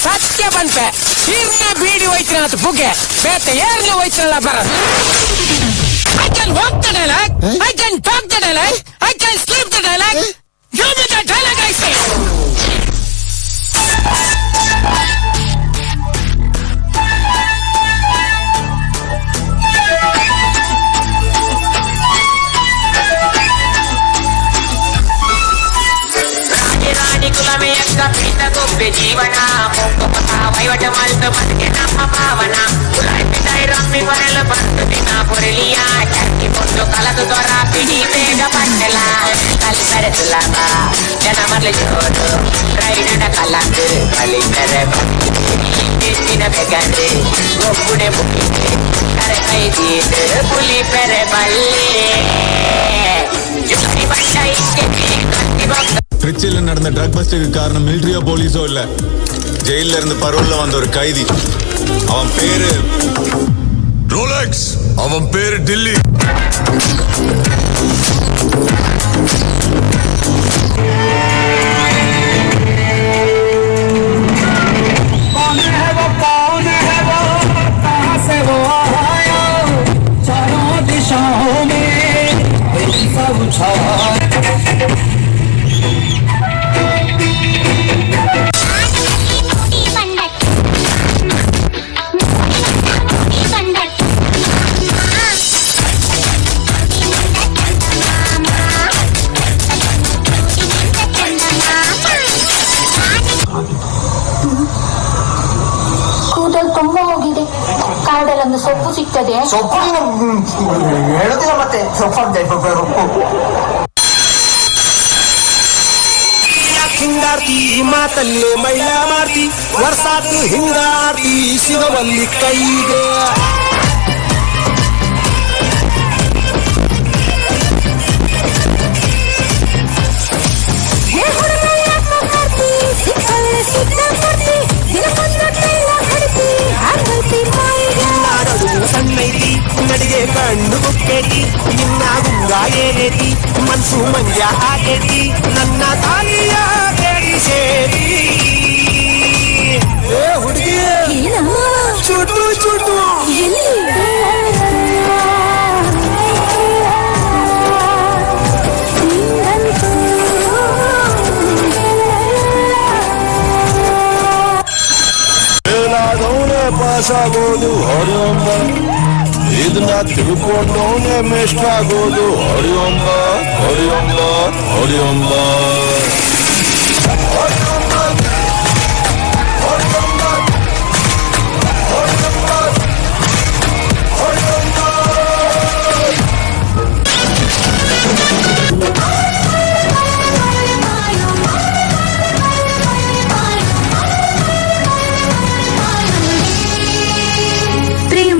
ಸತ್ಯ ಬಂತೆ ಇರ್ನ ಬೀಡಿ ಹೋಯ್ತಿನ ಅಂತ ಬುಗ್ಗೆ ಬೇತೆ ಏರ್ನ ಹೋಯ್ತಿರಲ್ಲ ಬರ I can walk the dialogue, I can talk the dialogue, I can sleep the dialogue. You be the dialogue I say. ಕುಲಮೆ ಎಕ್ಕ ಪೀಠ ಗೊಬ್ಬೆ ಜೀವನ ಮೊಗ್ಗ ವೈವಟ ಮಲ್ತು ಬದುಕೆ ನಮ್ಮ ಭಾವನ ಕುಲಾಯ್ ಪಿಟಾಯಿ ರಮ್ಮಿ ಬರಲು ಬಂತು ದಿನ ಪೊರಲಿಯ ಚರ್ಕಿ ಕೊಟ್ಟು ಕಲದು ದೊರ ಪಿಡಿ ಬೇಗ ಪಟ್ಟೆಲ ಕಲಿ ಬೆರೆಸುಲಾಗ ಜನ ಮರಳಿ ಜೋರು ರೈನಡ ಕಲಂದು ಕಲಿ ಬೆರೆ ಬಂದಿನ ಬೇಗಂದ್ರೆ ಗೊಬ್ಬುಡೆ ಮುಗಿದೆ ಕರೆ ಕೈ ಜೀತು ಪುಲಿ ಬೆರೆ ಬಲ್ಲಿ ಜುಸಿ ಬಂಡ ಇಕ್ಕೆ திருச்சியில் நடந்த ட்ரக் பஸ்டுக்கு காரணம் மிலிட்ரியோ போலீஸோ இல்ல, ஜெயில இருந்து பரோல்ல வந்த ஒரு கைதி. அவன் பேரு ரோலெக்ஸ். அவன் பேரு டில்லி. ತುಂಬಾ ಹೋಗಿದೆ. ಕಾಡಲ್ಲೊಂದು ಸೊಪ್ಪು ಸಿಗ್ತದೆ. ಸೊಪ್ಪು ಹೇಳುದಿಲ್ಲ ಮತ್ತೆ ಹಿಂಗಾರ್ತಿ ಮಾತಲ್ಲೇ ಮೈಲ ಮಾಡ್ತಿ ವರ್ಷಾತು ಹಿಂಗಾರ್ತಿ ಸಿಗವಲ್ಲಿ ಕೈಗೆ ಸಣ್ಣೈತಿ ನಡಿಗೆ ಕಣ್ಣು ಬುಕ್ಕೇತಿ ನಿನ್ನ ಗುಂಗ ಏನೇತಿ ಮನ್ಸು ಮಂಜ ಆಗೇತಿ ನನ್ನ ತಾಲಿಯ ಕೇಳಿಸೇತಿ. ಏ ಹುಡುಗಿ ಚುಟು ಚುಟು ಪಾಸಾಗೋದು ಹರಿಯೊಂಬ, ಇದನ್ನ ತಿಳ್ಕೊಂಡವನೇ ಮೇಷ್ಟ್ರ ಆಗೋದು ಹರಿಯೊಂಬ ಹರಿಯೊಂಬ ಹರಿಯೊಂಬ.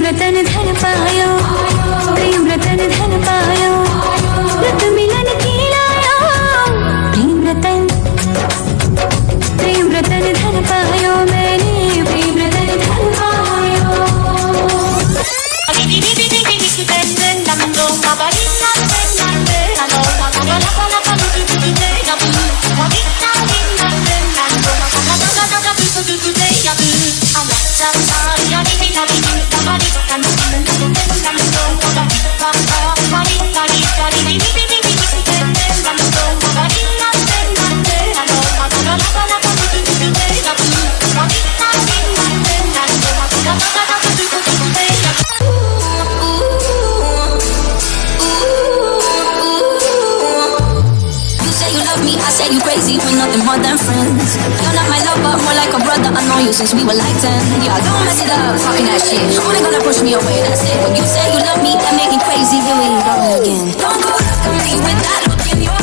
रतन धन पायो, प्रेम रतन धन पायो, रत मिलन की लायो। प्रेम रतन धन पायो मैंने, प्रेम रतन धन पायो। You crazy, we're nothing more than friends. You're not my lover, more like a brother. I know you since we were like 10. Yeah, don't mess it up, fucking that shit. Only gonna push me away, that's it. When you say you love me, that make me crazy. Here we go again. Don't go look at me with that look in your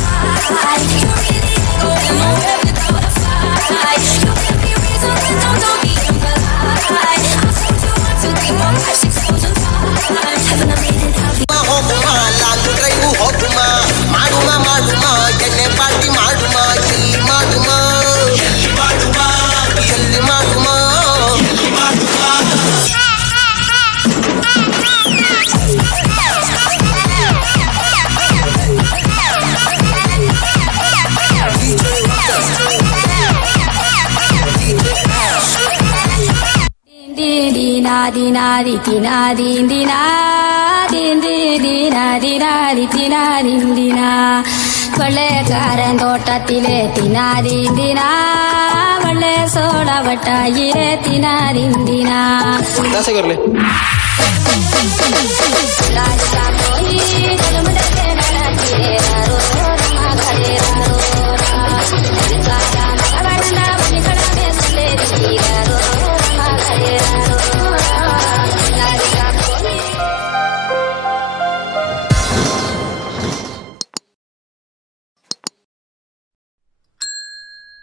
eye. You really ain't going nowhere without a fight. You give me reason, don't be impolite. I'll say 2, 1, 2, 3, 4, 5, 6, 7 times. Heaven, I made it happy. ಮಾಡುಮ ಮಾಡುಮ ಎಣ್ಣೆ party ಮಾಡುಮ ಎಲ್ಲಿ ಮಾಡುಮ ಎಲ್ಲಿ ಮಾಡುಮ Dina dina dina dina dina dina കൊള്ളക്കാരൻ തോട്ടത്തിലെ തിനാരിന്തിന വള്ളെ സോളവട്ടായിരെ തിനാരിന്തിന പോയി